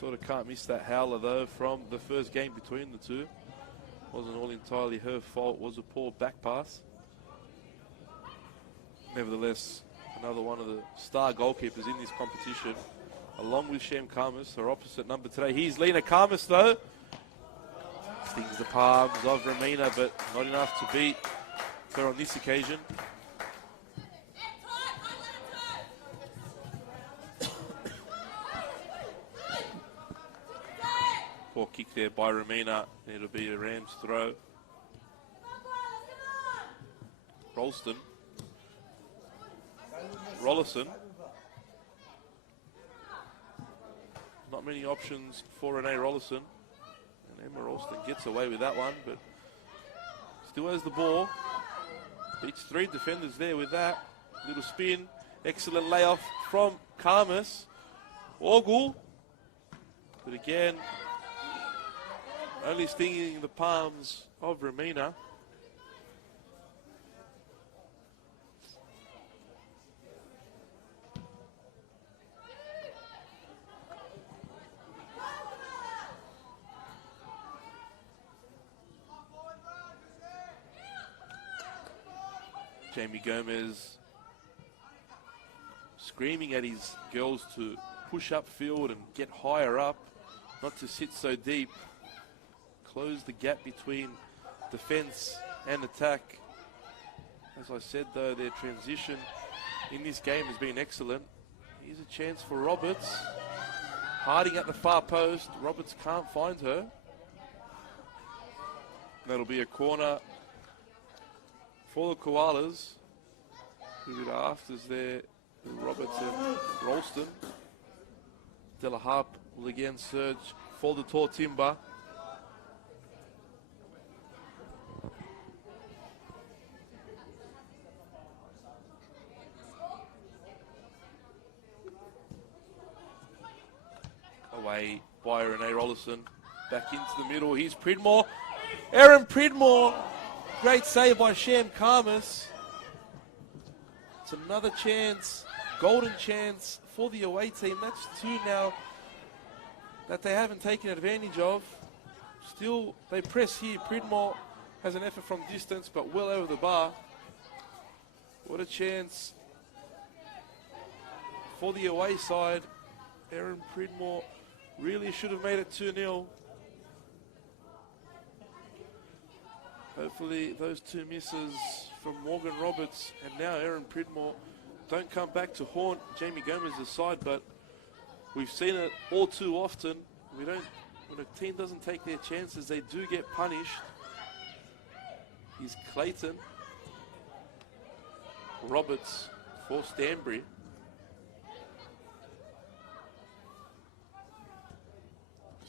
Sort of can't miss that howler though from the first game between the two. Wasn't all entirely her fault, was a poor back pass. Nevertheless, another one of the star goalkeepers in this competition, along with Shem Karmas, her opposite number today. Here's Lena Karmas, though. Stings the palms of Ramina, but not enough to beat her on this occasion. Poor kick there by Ramina. It'll be a Rams throw. Rolston. Rollison. Not many options for Renee Rollison. And Emma Ralston gets away with that one, but still has the ball. Beats three defenders there with that. Little spin. Excellent layoff from Karmas. Orgul. But again, only stinging the palms of Ramina. Jamie Gomez screaming at his girls to push upfield and get higher up, not to sit so deep. Close the gap between defense and attack. As I said though, their transition in this game has been excellent. Here's a chance for Roberts. Harding at the far post. Roberts can't find her. That'll be a corner for the Koalas. Who it afters there, Roberts and Ralston. Della Harp will again surge for the tall timber. away by Renee Rollison. Back into the middle. Here's Pridmore. Aaron Pridmore. Great save by Sham Karmas. It's another chance, golden chance for the away team. That's two now that they haven't taken advantage of. Still, they press here. Pridmore has an effort from distance, but well over the bar. What a chance for the away side. Aaron Pridmore really should have made it 2-0. Hopefully those two misses from Morgan Roberts and now Aaron Pridmore don't come back to haunt Jamie Gomez's side, but we've seen it all too often. When a team doesn't take their chances, they do get punished. Here's Clayton. Roberts for Stanbury.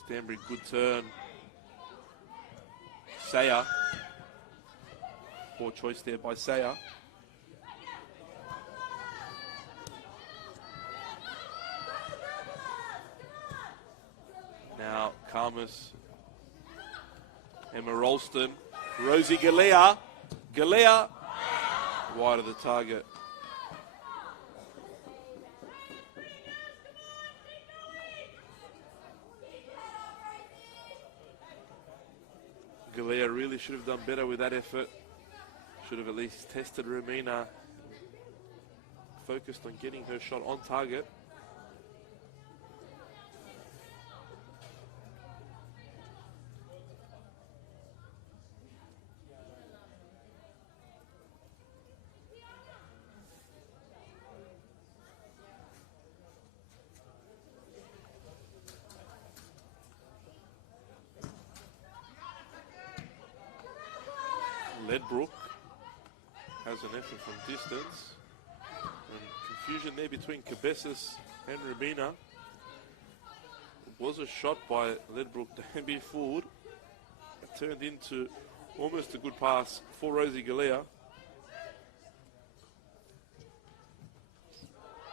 Stanbury, good turn. Sayer. Poor choice there by Sayer. Now Karmas, Emma Rolston, Rosie Galea. Galea wide of the target. Galea really should have done better with that effort. Should have at least tested Romina. Focused on getting her shot on target. Ledbrook has an effort from distance. And confusion there between Cabezas and Rubina. It was a shot by Ledbrook. Don't be fooled. It turned into almost a good pass for Rosie Galea.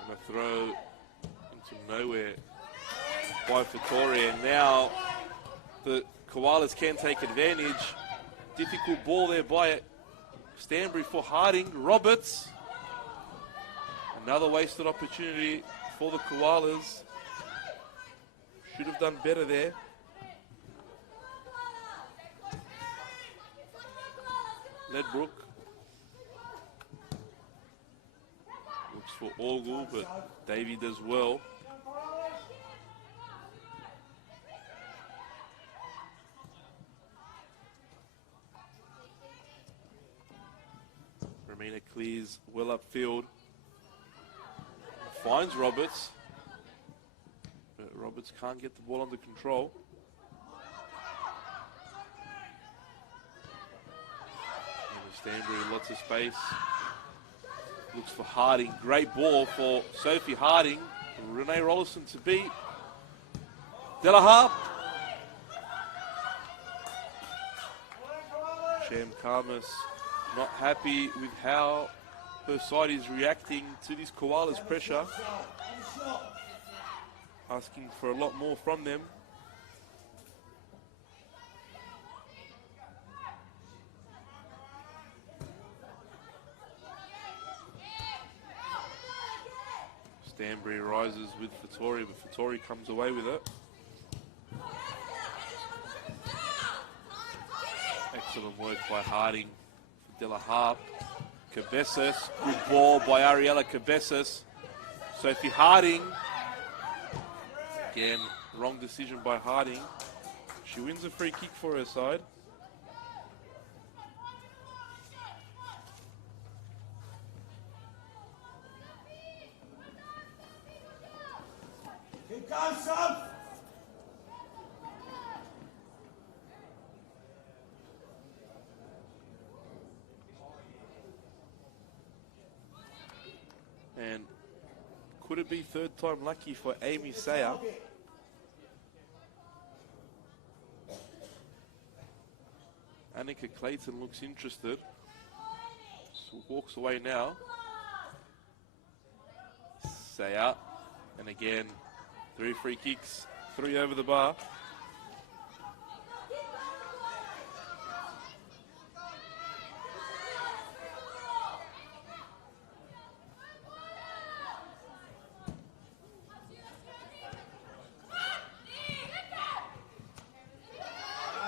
And a throw into nowhere by Vittoria. And now the Koalas can take advantage. Difficult ball there by Stanbury for Harding. Roberts. Another wasted opportunity for the Koalas. Should have done better there. Ledbrook. Looks for Ogle, but Davey does well. Romina clears well upfield. Finds Roberts. But Roberts can't get the ball under control. And Stanbury, lots of space. Looks for Harding. Great ball for Sophie Harding. Renee Rollison to beat. Delaharp. Sham Karmas not happy with how her side is reacting to this Koalas pressure. Asking for a lot more from them. Stanbury rises with Vittori, but Vittori comes away with it. Excellent work by Harding. Delaharp. Cabezas. Good ball by Ariella Cabezas. Sophie Harding. Again, wrong decision by Harding. She wins a free kick for her side. Keep going, son! And could it be third time lucky for Amy Sayer? Annika Clayton looks interested. So walks away now. Sayer. And again, 3 free kicks 3 over the bar.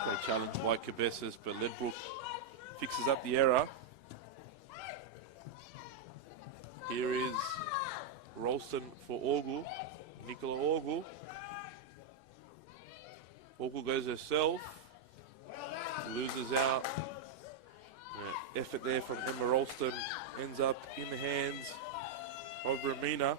Great challenge by Cabezas, but Ledbrook fixes up the error. Here is Ralston for Orgel. Nicola Orgel. Orgel goes herself. Loses out. Effort there from Emma Ralston. Ends up in the hands of Ramina.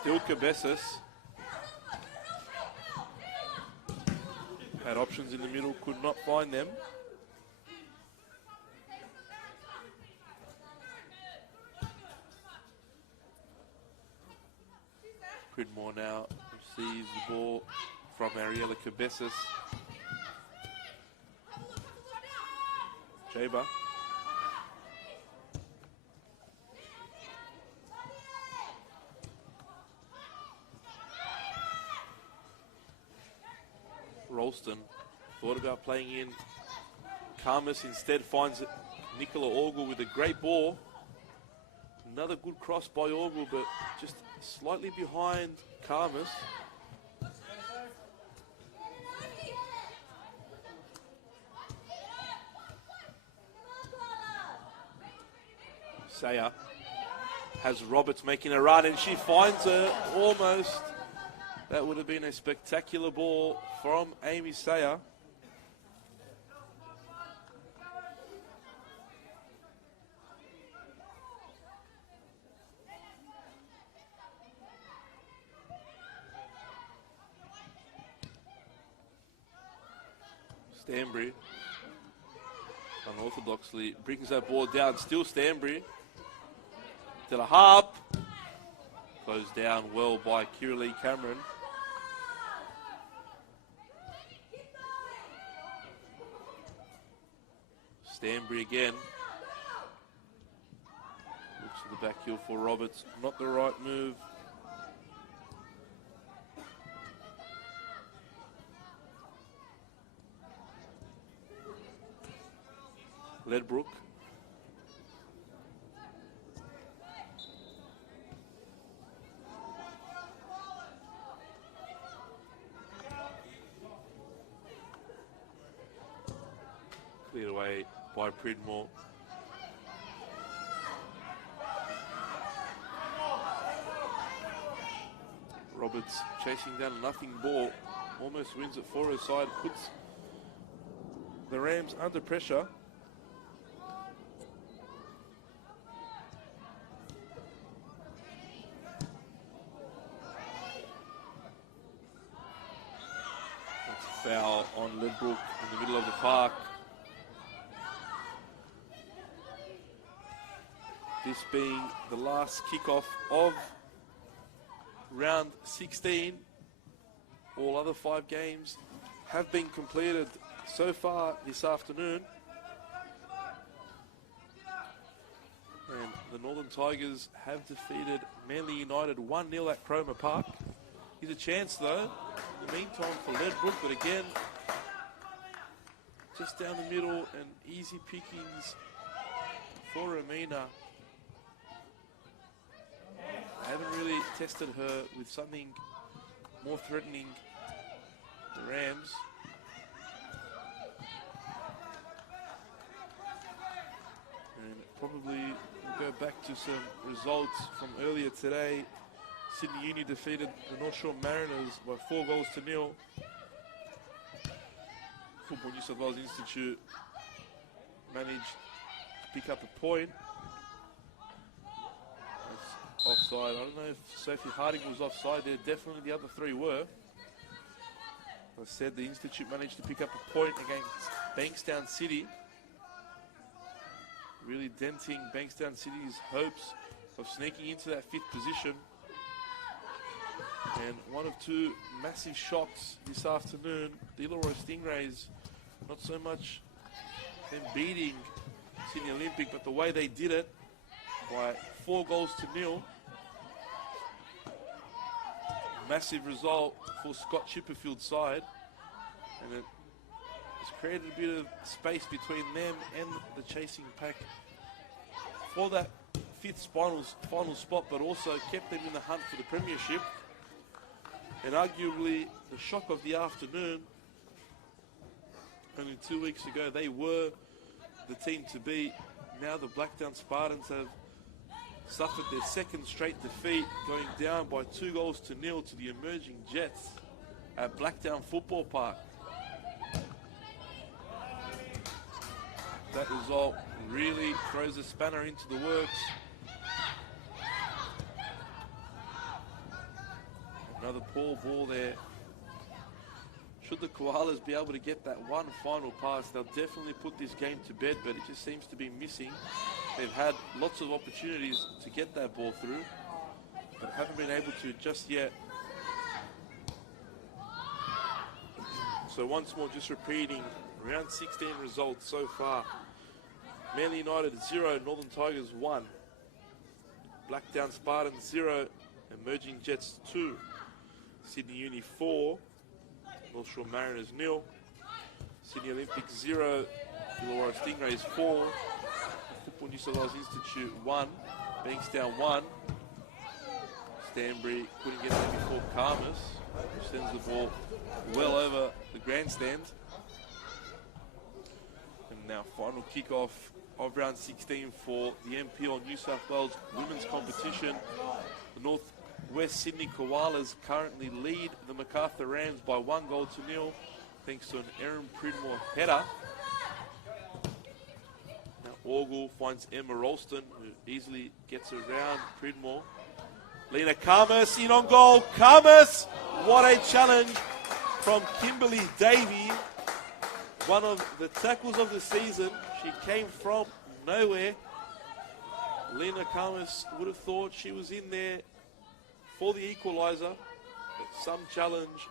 Still Cabezas. Had options in the middle, could not find them. Pridmore now receives the ball from Ariella Cabezas. Jaber. Ralston thought about playing in. Karmas instead finds Nicola Orgel with a great ball. Another good cross by Orgel, but just slightly behind Karmas. Saya has Roberts making a run, and she finds her almost. That would have been a spectacular ball from Amy Sayer. Stanbury, unorthodoxly, brings that ball down. Still Stanbury. To the harp. Closed down well by Kiralee Cameron. Stanbury again. Looks to the back heel for Roberts. Not the right move. Ledbrook. Cleared away by Pridmore. Roberts chasing down a nothing ball. Almost wins it for her side. Puts the Rams under pressure. Foul on Ledbrook in the middle of the park. This being the last kickoff of round 16. All other 5 games have been completed so far this afternoon. And the Northern Tigers have defeated Manly United 1-0 at Cromer Park. Here's a chance though, in the meantime for Ledbrook, but again, just down the middle and easy pickings for Ramina. I haven't really tested her with something more threatening, the Rams. And probably we'll go back to some results from earlier today. Sydney Uni defeated the North Shore Mariners by 4-0. Football New South Wales Institute managed to pick up a point. That's offside. I don't know if Sophie Harding was offside there. Definitely the other 3 were. As I said, the Institute managed to pick up a point against Bankstown City. Really denting Bankstown City's hopes of sneaking into that 5th position. And one of 2 massive shocks this afternoon. The Illawarra Stingrays Not so much them beating Sydney Olympic, but the way they did it by 4-0. Massive result for Scott Chipperfield's side, and it has created a bit of space between them and the chasing pack for that 5th final spot, but also kept them in the hunt for the premiership. And arguably the shock of the afternoon, only 2 weeks ago they were the team to beat. Now the Blacktown Spartans have suffered their 2nd straight defeat, going down by 2-0 to the emerging Jets at Blacktown Football Park. That result really throws a spanner into the works. Another poor ball there. Should the Koalas be able to get that one final pass, they'll definitely put this game to bed, but it just seems to be missing. They've had lots of opportunities to get that ball through, but haven't been able to just yet. So once more, just repeating, round 16 results so far. Manly United 0, Northern Tigers 1. Blacktown Spartans 0, Emerging Jets 2. Sydney Uni 4, North Shore Mariners 0. Sydney Olympic 0, Illawarra Stingrays 4. Football New South Wales Institute 1, Bankstown 1. Stanbury couldn't get there before Karmas, which sends the ball well over the grandstand. And now final kickoff of round 16 for the NPL New South Wales women's competition. The Northwest Sydney Koalas currently lead the Macarthur Rams by 1-0 thanks to an Erin Pridmore header. Orgel finds Emma Ralston, who easily gets around Pridmore. Lena Karmas in on goal. Karmas! What a challenge from Kimberly Davey. One of the tackles of the season. She came from nowhere. Lena Karmas would have thought she was in there for the equaliser. But some challenge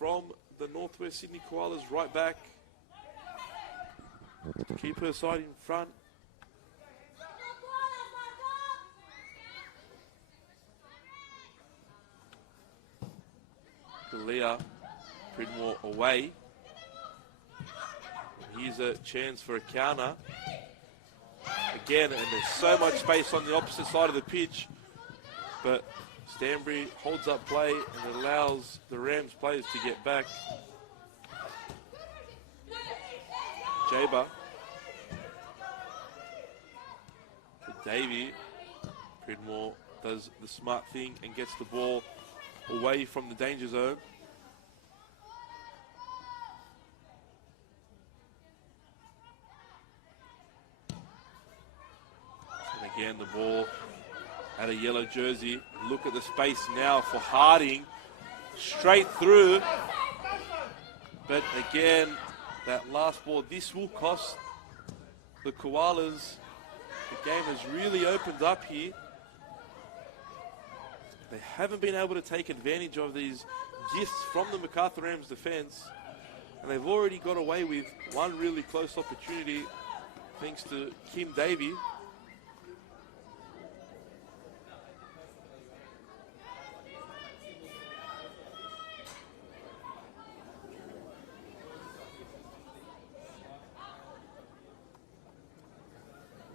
from the Northwest Sydney Koalas right back. Keep her side in front. Leah Pridmore away. Here's a chance for a counter. Again, and there's so much space on the opposite side of the pitch. But Stanbury holds up play and allows the Rams players to get back. Jaber. To Davey. Pridmore does the smart thing and gets the ball away from the danger zone. And again, the ball at a yellow jersey. Look at the space now for Harding. Straight through. But again, that last ball, this will cost the Koalas. The game has really opened up here. They haven't been able to take advantage of these gifts from the Macarthur Rams defence. And they've already got away with one really close opportunity thanks to Kim Davey.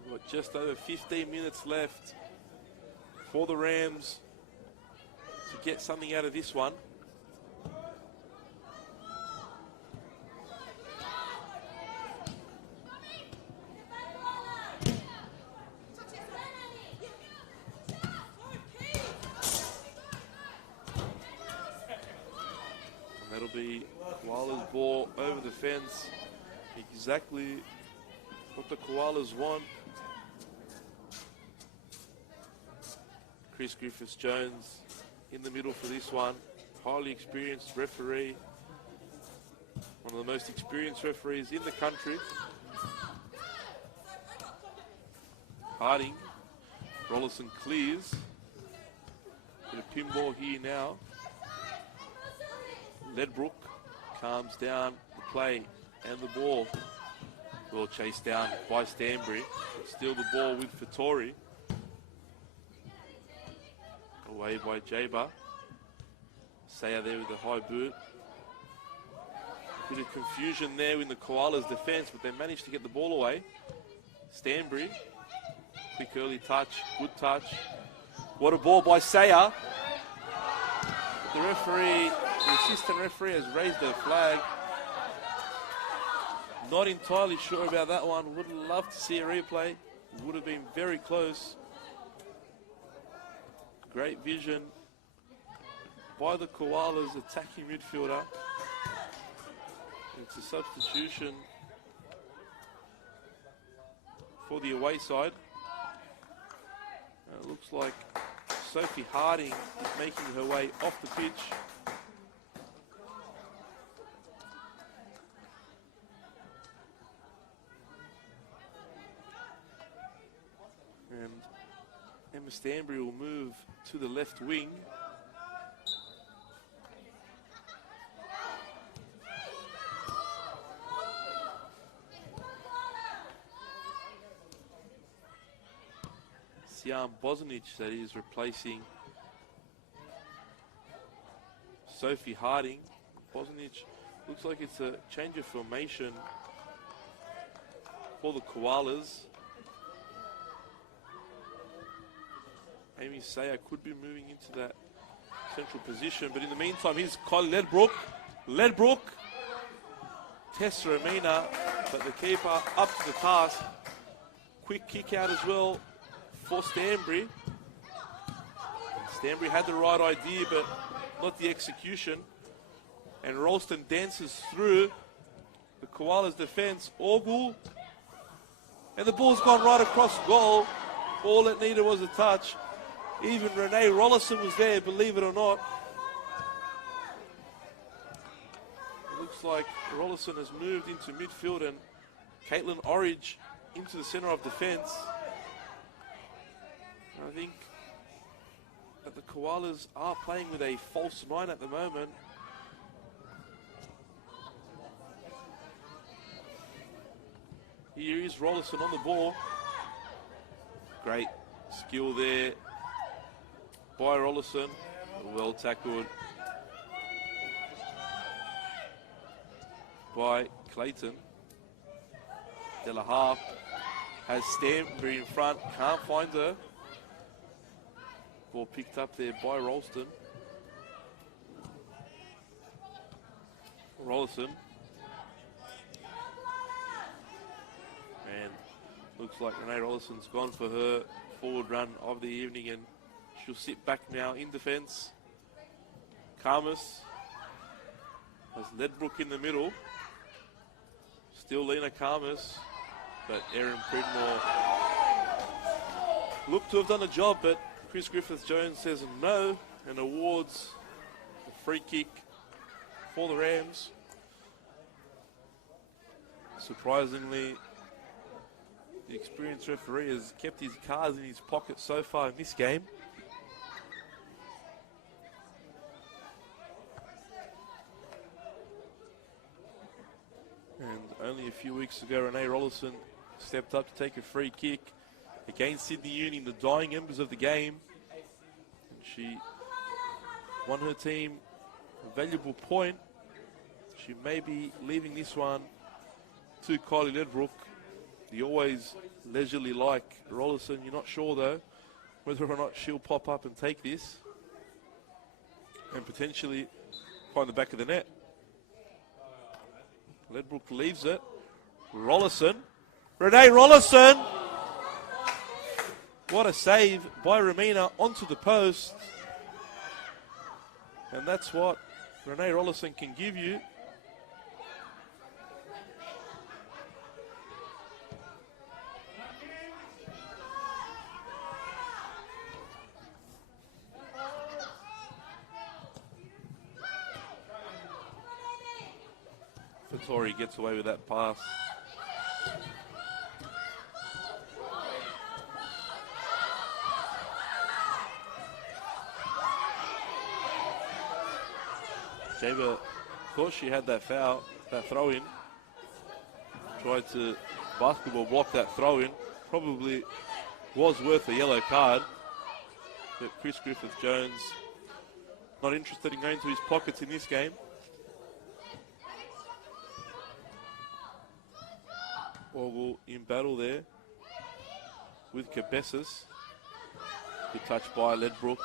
We've got just over 15 minutes left for the Rams to get something out of this one. And that'll be Koala's ball over the fence. Exactly what the Koalas want. Chris Griffiths-Jones in the middle for this one. Highly experienced referee. One of the most experienced referees in the country. Harding. Rollison clears. Bit of pinball here now. Ledbrook calms down the play and the ball. Well chased down by Stanbury. Still the ball with Fattori. Away by Jaber. Saya there with the high boot. A bit of confusion there in the Koalas defence, but they managed to get the ball away. Stanbury. Quick early touch. Good touch. What a ball by Saya. The referee, the assistant referee has raised a flag. Not entirely sure about that one. Would love to see a replay. Would have been very close. Great vision by the Koalas attacking midfielder. It's a substitution for the away side. It looks like Sophie Harding is making her way off the pitch. And Emma Stanbury will move to the left wing. Sian Bosnic, that is, replacing Sophie Harding. Bosnic looks like it's a change of formation for the Koalas. Amy Saya could be moving into that central position, but in the meantime, here's Kylie Ledbrook. Ledbrook, Tessa Romina, but the keeper up to the task. Quick kick out as well for Stanbury. Stanbury had the right idea, but not the execution. And Ralston dances through the Koalas' defence. Orgul, and the ball's gone right across goal. All it needed was a touch. Even Renee Rollison was there, believe it or not. It looks like Rollison has moved into midfield and Caitlin Orridge into the centre of defence. I think that the Koalas are playing with a false 9 at the moment. Here is Rollison on the ball. Great skill there by Rollison. Well tackled by Clayton. Della Harp has Stanbury in front, can't find her. Ball picked up there by Ralston. Rollison. And looks like Renee Rollison's gone for her forward run of the evening, and she'll sit back now in defence. Karmas has Ledbrook in the middle. Still Lena Karmas, but Erin Pridmore looked to have done a job, but Chris Griffith-Jones says no and awards the free kick for the Rams. Surprisingly, the experienced referee has kept his cards in his pocket so far in this game. And only a few weeks ago, Renee Rollison stepped up to take a free kick against Sydney Uni in the dying embers of the game. And she won her team a valuable point. She may be leaving this one to Kylie Ledbrook, the always leisurely like Rollison. You're not sure though whether or not she'll pop up and take this and potentially find the back of the net. Ledbrook leaves it. Rollison. Renee Rollison! What a save by Romina onto the post. And that's what Renee Rollison can give you. Fattori gets away with that pass. Jaber Thought she had that foul, that throw in. Tried to basketball block that throw in. Probably was worth a yellow card. But Chris Griffith-Jones not interested in going to his pockets in this game. Ogle in battle there with Cabezas. Good touch by Ledbrook.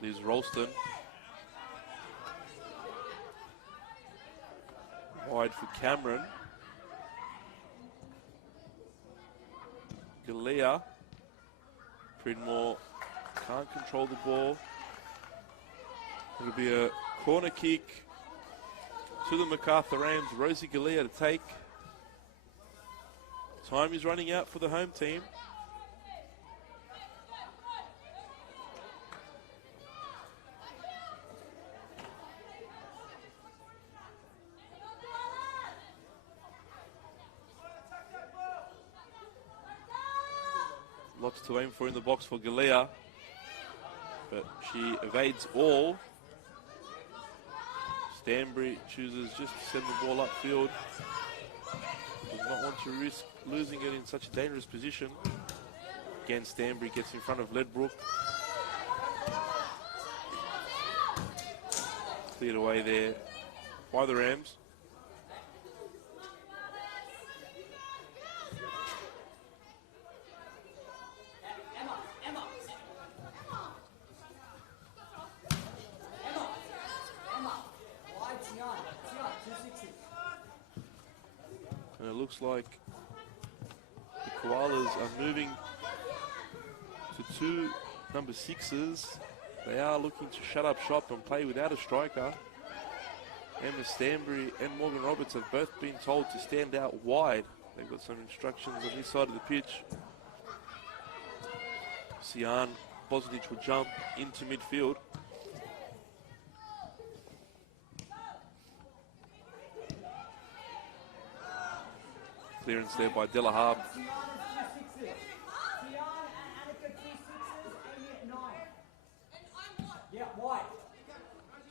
There's Ralston. Wide for Cameron. Galea. Pridmore can't control the ball. It'll be a corner kick to the Macarthur Rams. Rosie Galea to take. Time is running out for the home team. Lots to aim for in the box for Galea, but she evades all. Stanbury chooses just to send the ball upfield. Does not want to risk losing it in such a dangerous position. Again, Stanbury gets in front of Ledbrook. Cleared away there by the Rams. And it looks like the Koalas are moving to two number 6s. They are looking to shut up shop and play without a striker. Emma Stanbury and Morgan Roberts have both been told to stand out wide. They've got some instructions on this side of the pitch. Sian Bosnich will jump into midfield. Clearance there by Delahab.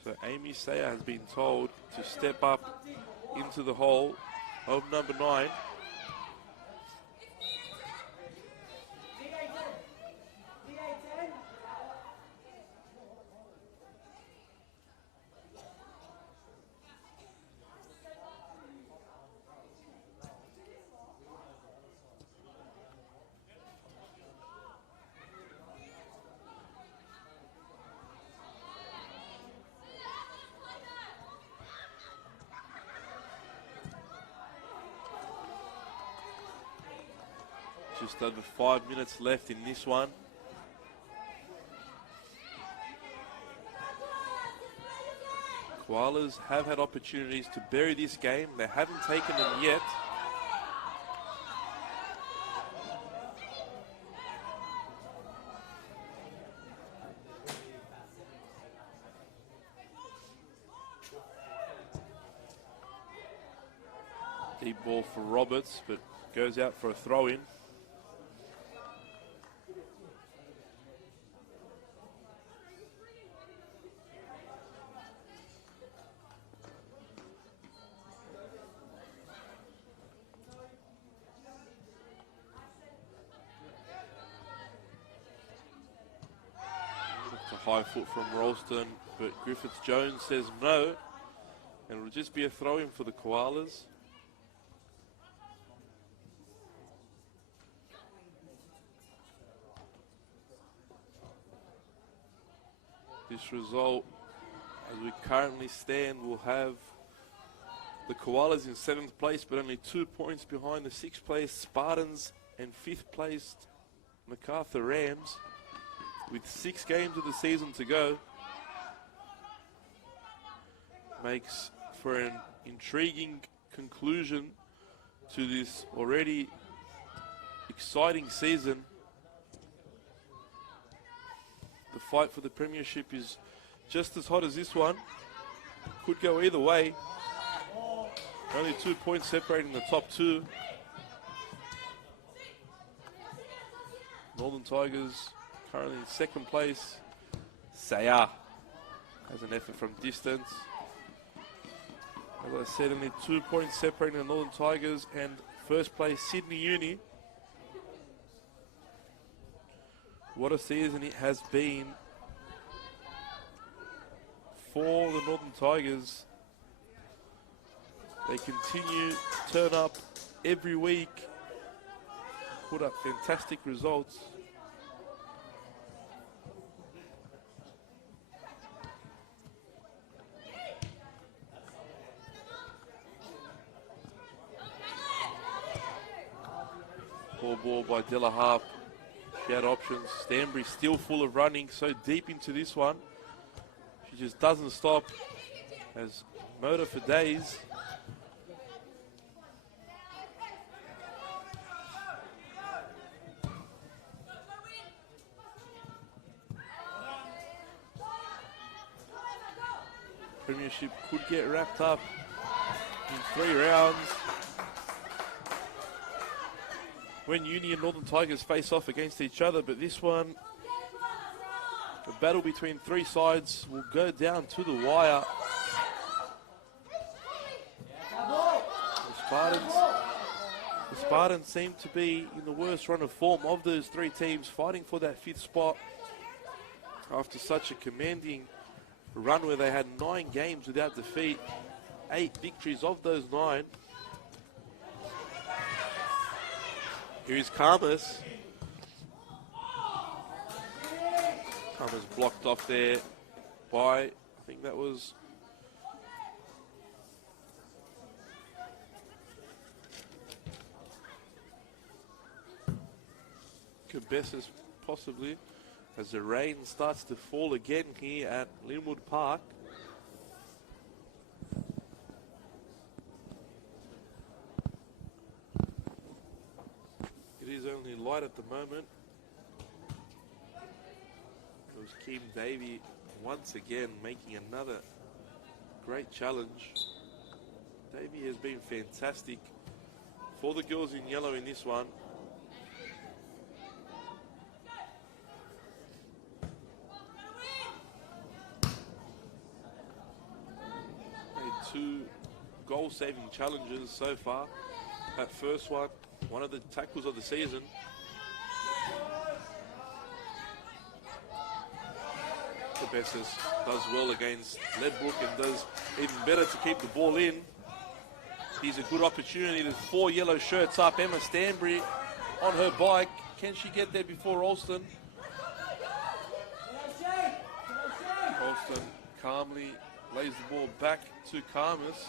So Amy Sayer has been told to step up into the hole of number 9. Just over 5 minutes left in this one. Koalas have had opportunities to bury this game. They haven't taken them yet. Deep ball for Roberts, but goes out for a throw-in. High foot from Ralston, but Griffith-Jones says no, and it'll just be a throw-in for the Koalas. This result, as we currently stand, will have the Koalas in 7th place, but only 2 points behind the 6th place Spartans and 5th placed Macarthur Rams. With 6 games of the season to go, makes for an intriguing conclusion to this already exciting season. The fight for the premiership is just as hot as this one. Could go either way. Only 2 points separating the top 2. Northern Tigers currently in 2nd place. Sayah as an effort from distance. As I said, only 2 points separating the Northern Tigers and first place Sydney Uni. What a season it has been for the Northern Tigers. They continue to turn up every week, put up fantastic results. Poor ball by Della Harp. She had options. Stanbury still full of running, so deep into this one. She just doesn't stop. Has motor for days. Premiership could get wrapped up in 3 rounds. When Uni and Northern Tigers face off against each other, but this one, the battle between 3 sides will go down to the wire. The Spartans seem to be in the worst run of form of those 3 teams, fighting for that 5th spot after such a commanding run where they had 9 games without defeat, 8 victories of those 9. Here's Karmas. Karmas blocked off there by, I think that was Cabezas possibly, as the rain starts to fall again here at Linwood Park. It is only light at the moment. It was Kim Davey once again making another great challenge. Davey has been fantastic for the girls in yellow in this one. Made 2 goal-saving challenges so far. That first one of the tackles of the season. Cabezas does well against Ledbrook and does even better to keep the ball in. Here's a good opportunity. There's 4 yellow shirts up. Emma Stanbury on her bike. Can she get there before Alston? Alston calmly lays the ball back to Karmas.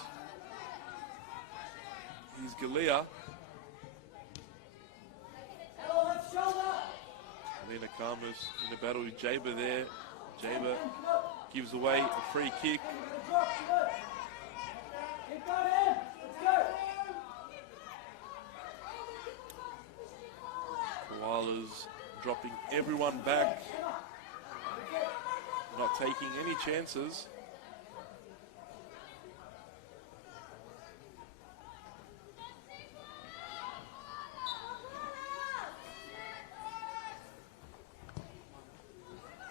Here's Galea. Alina Karmas in the battle with Jaber there. Jaber gives away a free kick. Koalas dropping everyone back, not taking any chances.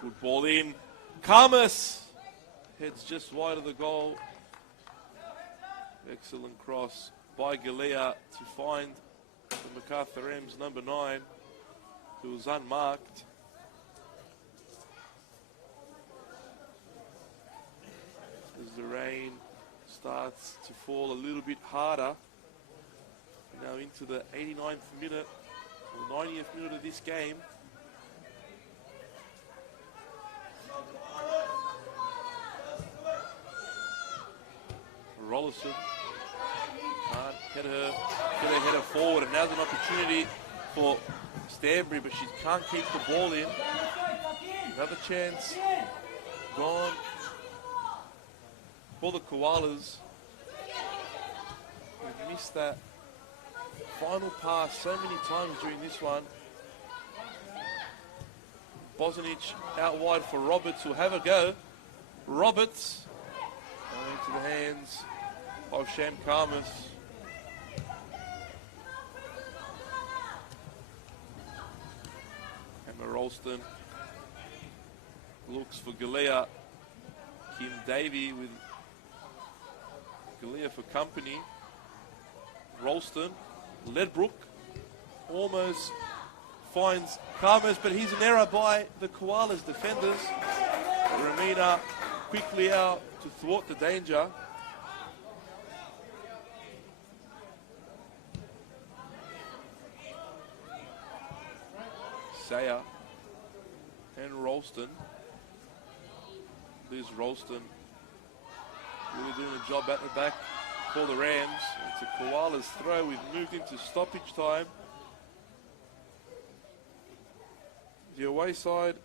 Good ball in. Karmas heads just wide of the goal. Excellent cross by Galea to find the Macarthur M's number 9, who was unmarked. As the rain starts to fall a little bit harder. Now into the 89th minute, or 90th minute of this game. Rollison can't get her header forward, and now's an opportunity for Stanbury, but she can't keep the ball in. Another chance gone for the Koalas. We've missed that final pass so many times during this one. Bosnich out wide for Roberts, who'll have a go. Roberts going into the hands of Sham Karmas. Emma Ralston looks for Galea. Kim Davey with Galea for company. Ralston, Ledbrook almost finds Carmers, but he's an error by the Koalas defenders. Ramina quickly out to thwart the danger. Saya and Ralston. There's Ralston really doing a job at the back for the Rams. It's a Koalas throw. We've moved into stoppage time. The away side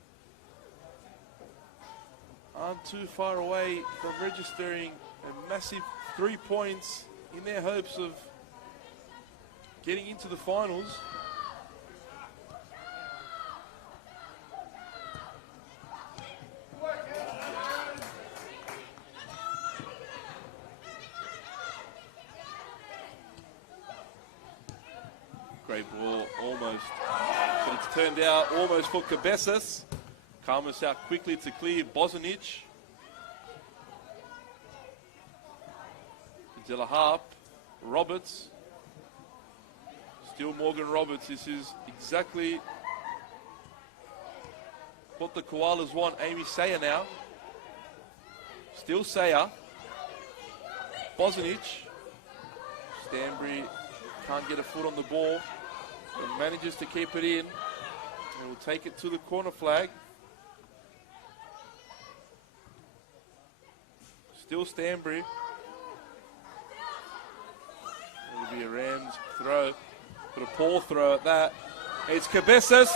aren't too far away from registering a massive 3 points in their hopes of getting into the finals. Great ball, almost. But it's turned out almost for Cabezas. Carmus out quickly to clear Bozanic. De La Harp, Roberts. Still Morgan Roberts. This is exactly what the Koalas want. Amy Sayer now. Still Sayer. Bozanic. Stanbury can't get a foot on the ball, but manages to keep it in. And will take it to the corner flag. Still Stanbury. It'll be a Rams throw, but a poor throw at that. It's Cabezas.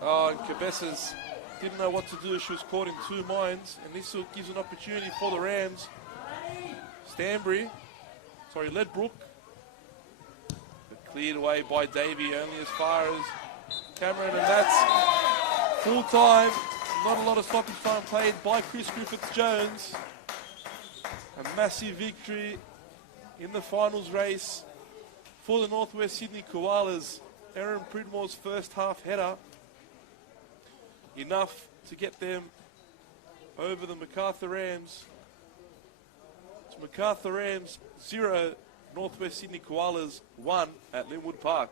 Oh, and Cabezas didn't know what to do. She was caught in two minds, and this gives an opportunity for the Rams. Ledbrook. But cleared away by Davey, only as far as Cameron, and that's full time. Not a lot of stoppage time played by Chris Griffiths-Jones. A massive victory in the finals race for the Northwest Sydney Koalas. Erin Pridmore's first half header, enough to get them over the Macarthur Rams. It's Macarthur Rams 0, Northwest Sydney Koalas 1 at Linwood Park.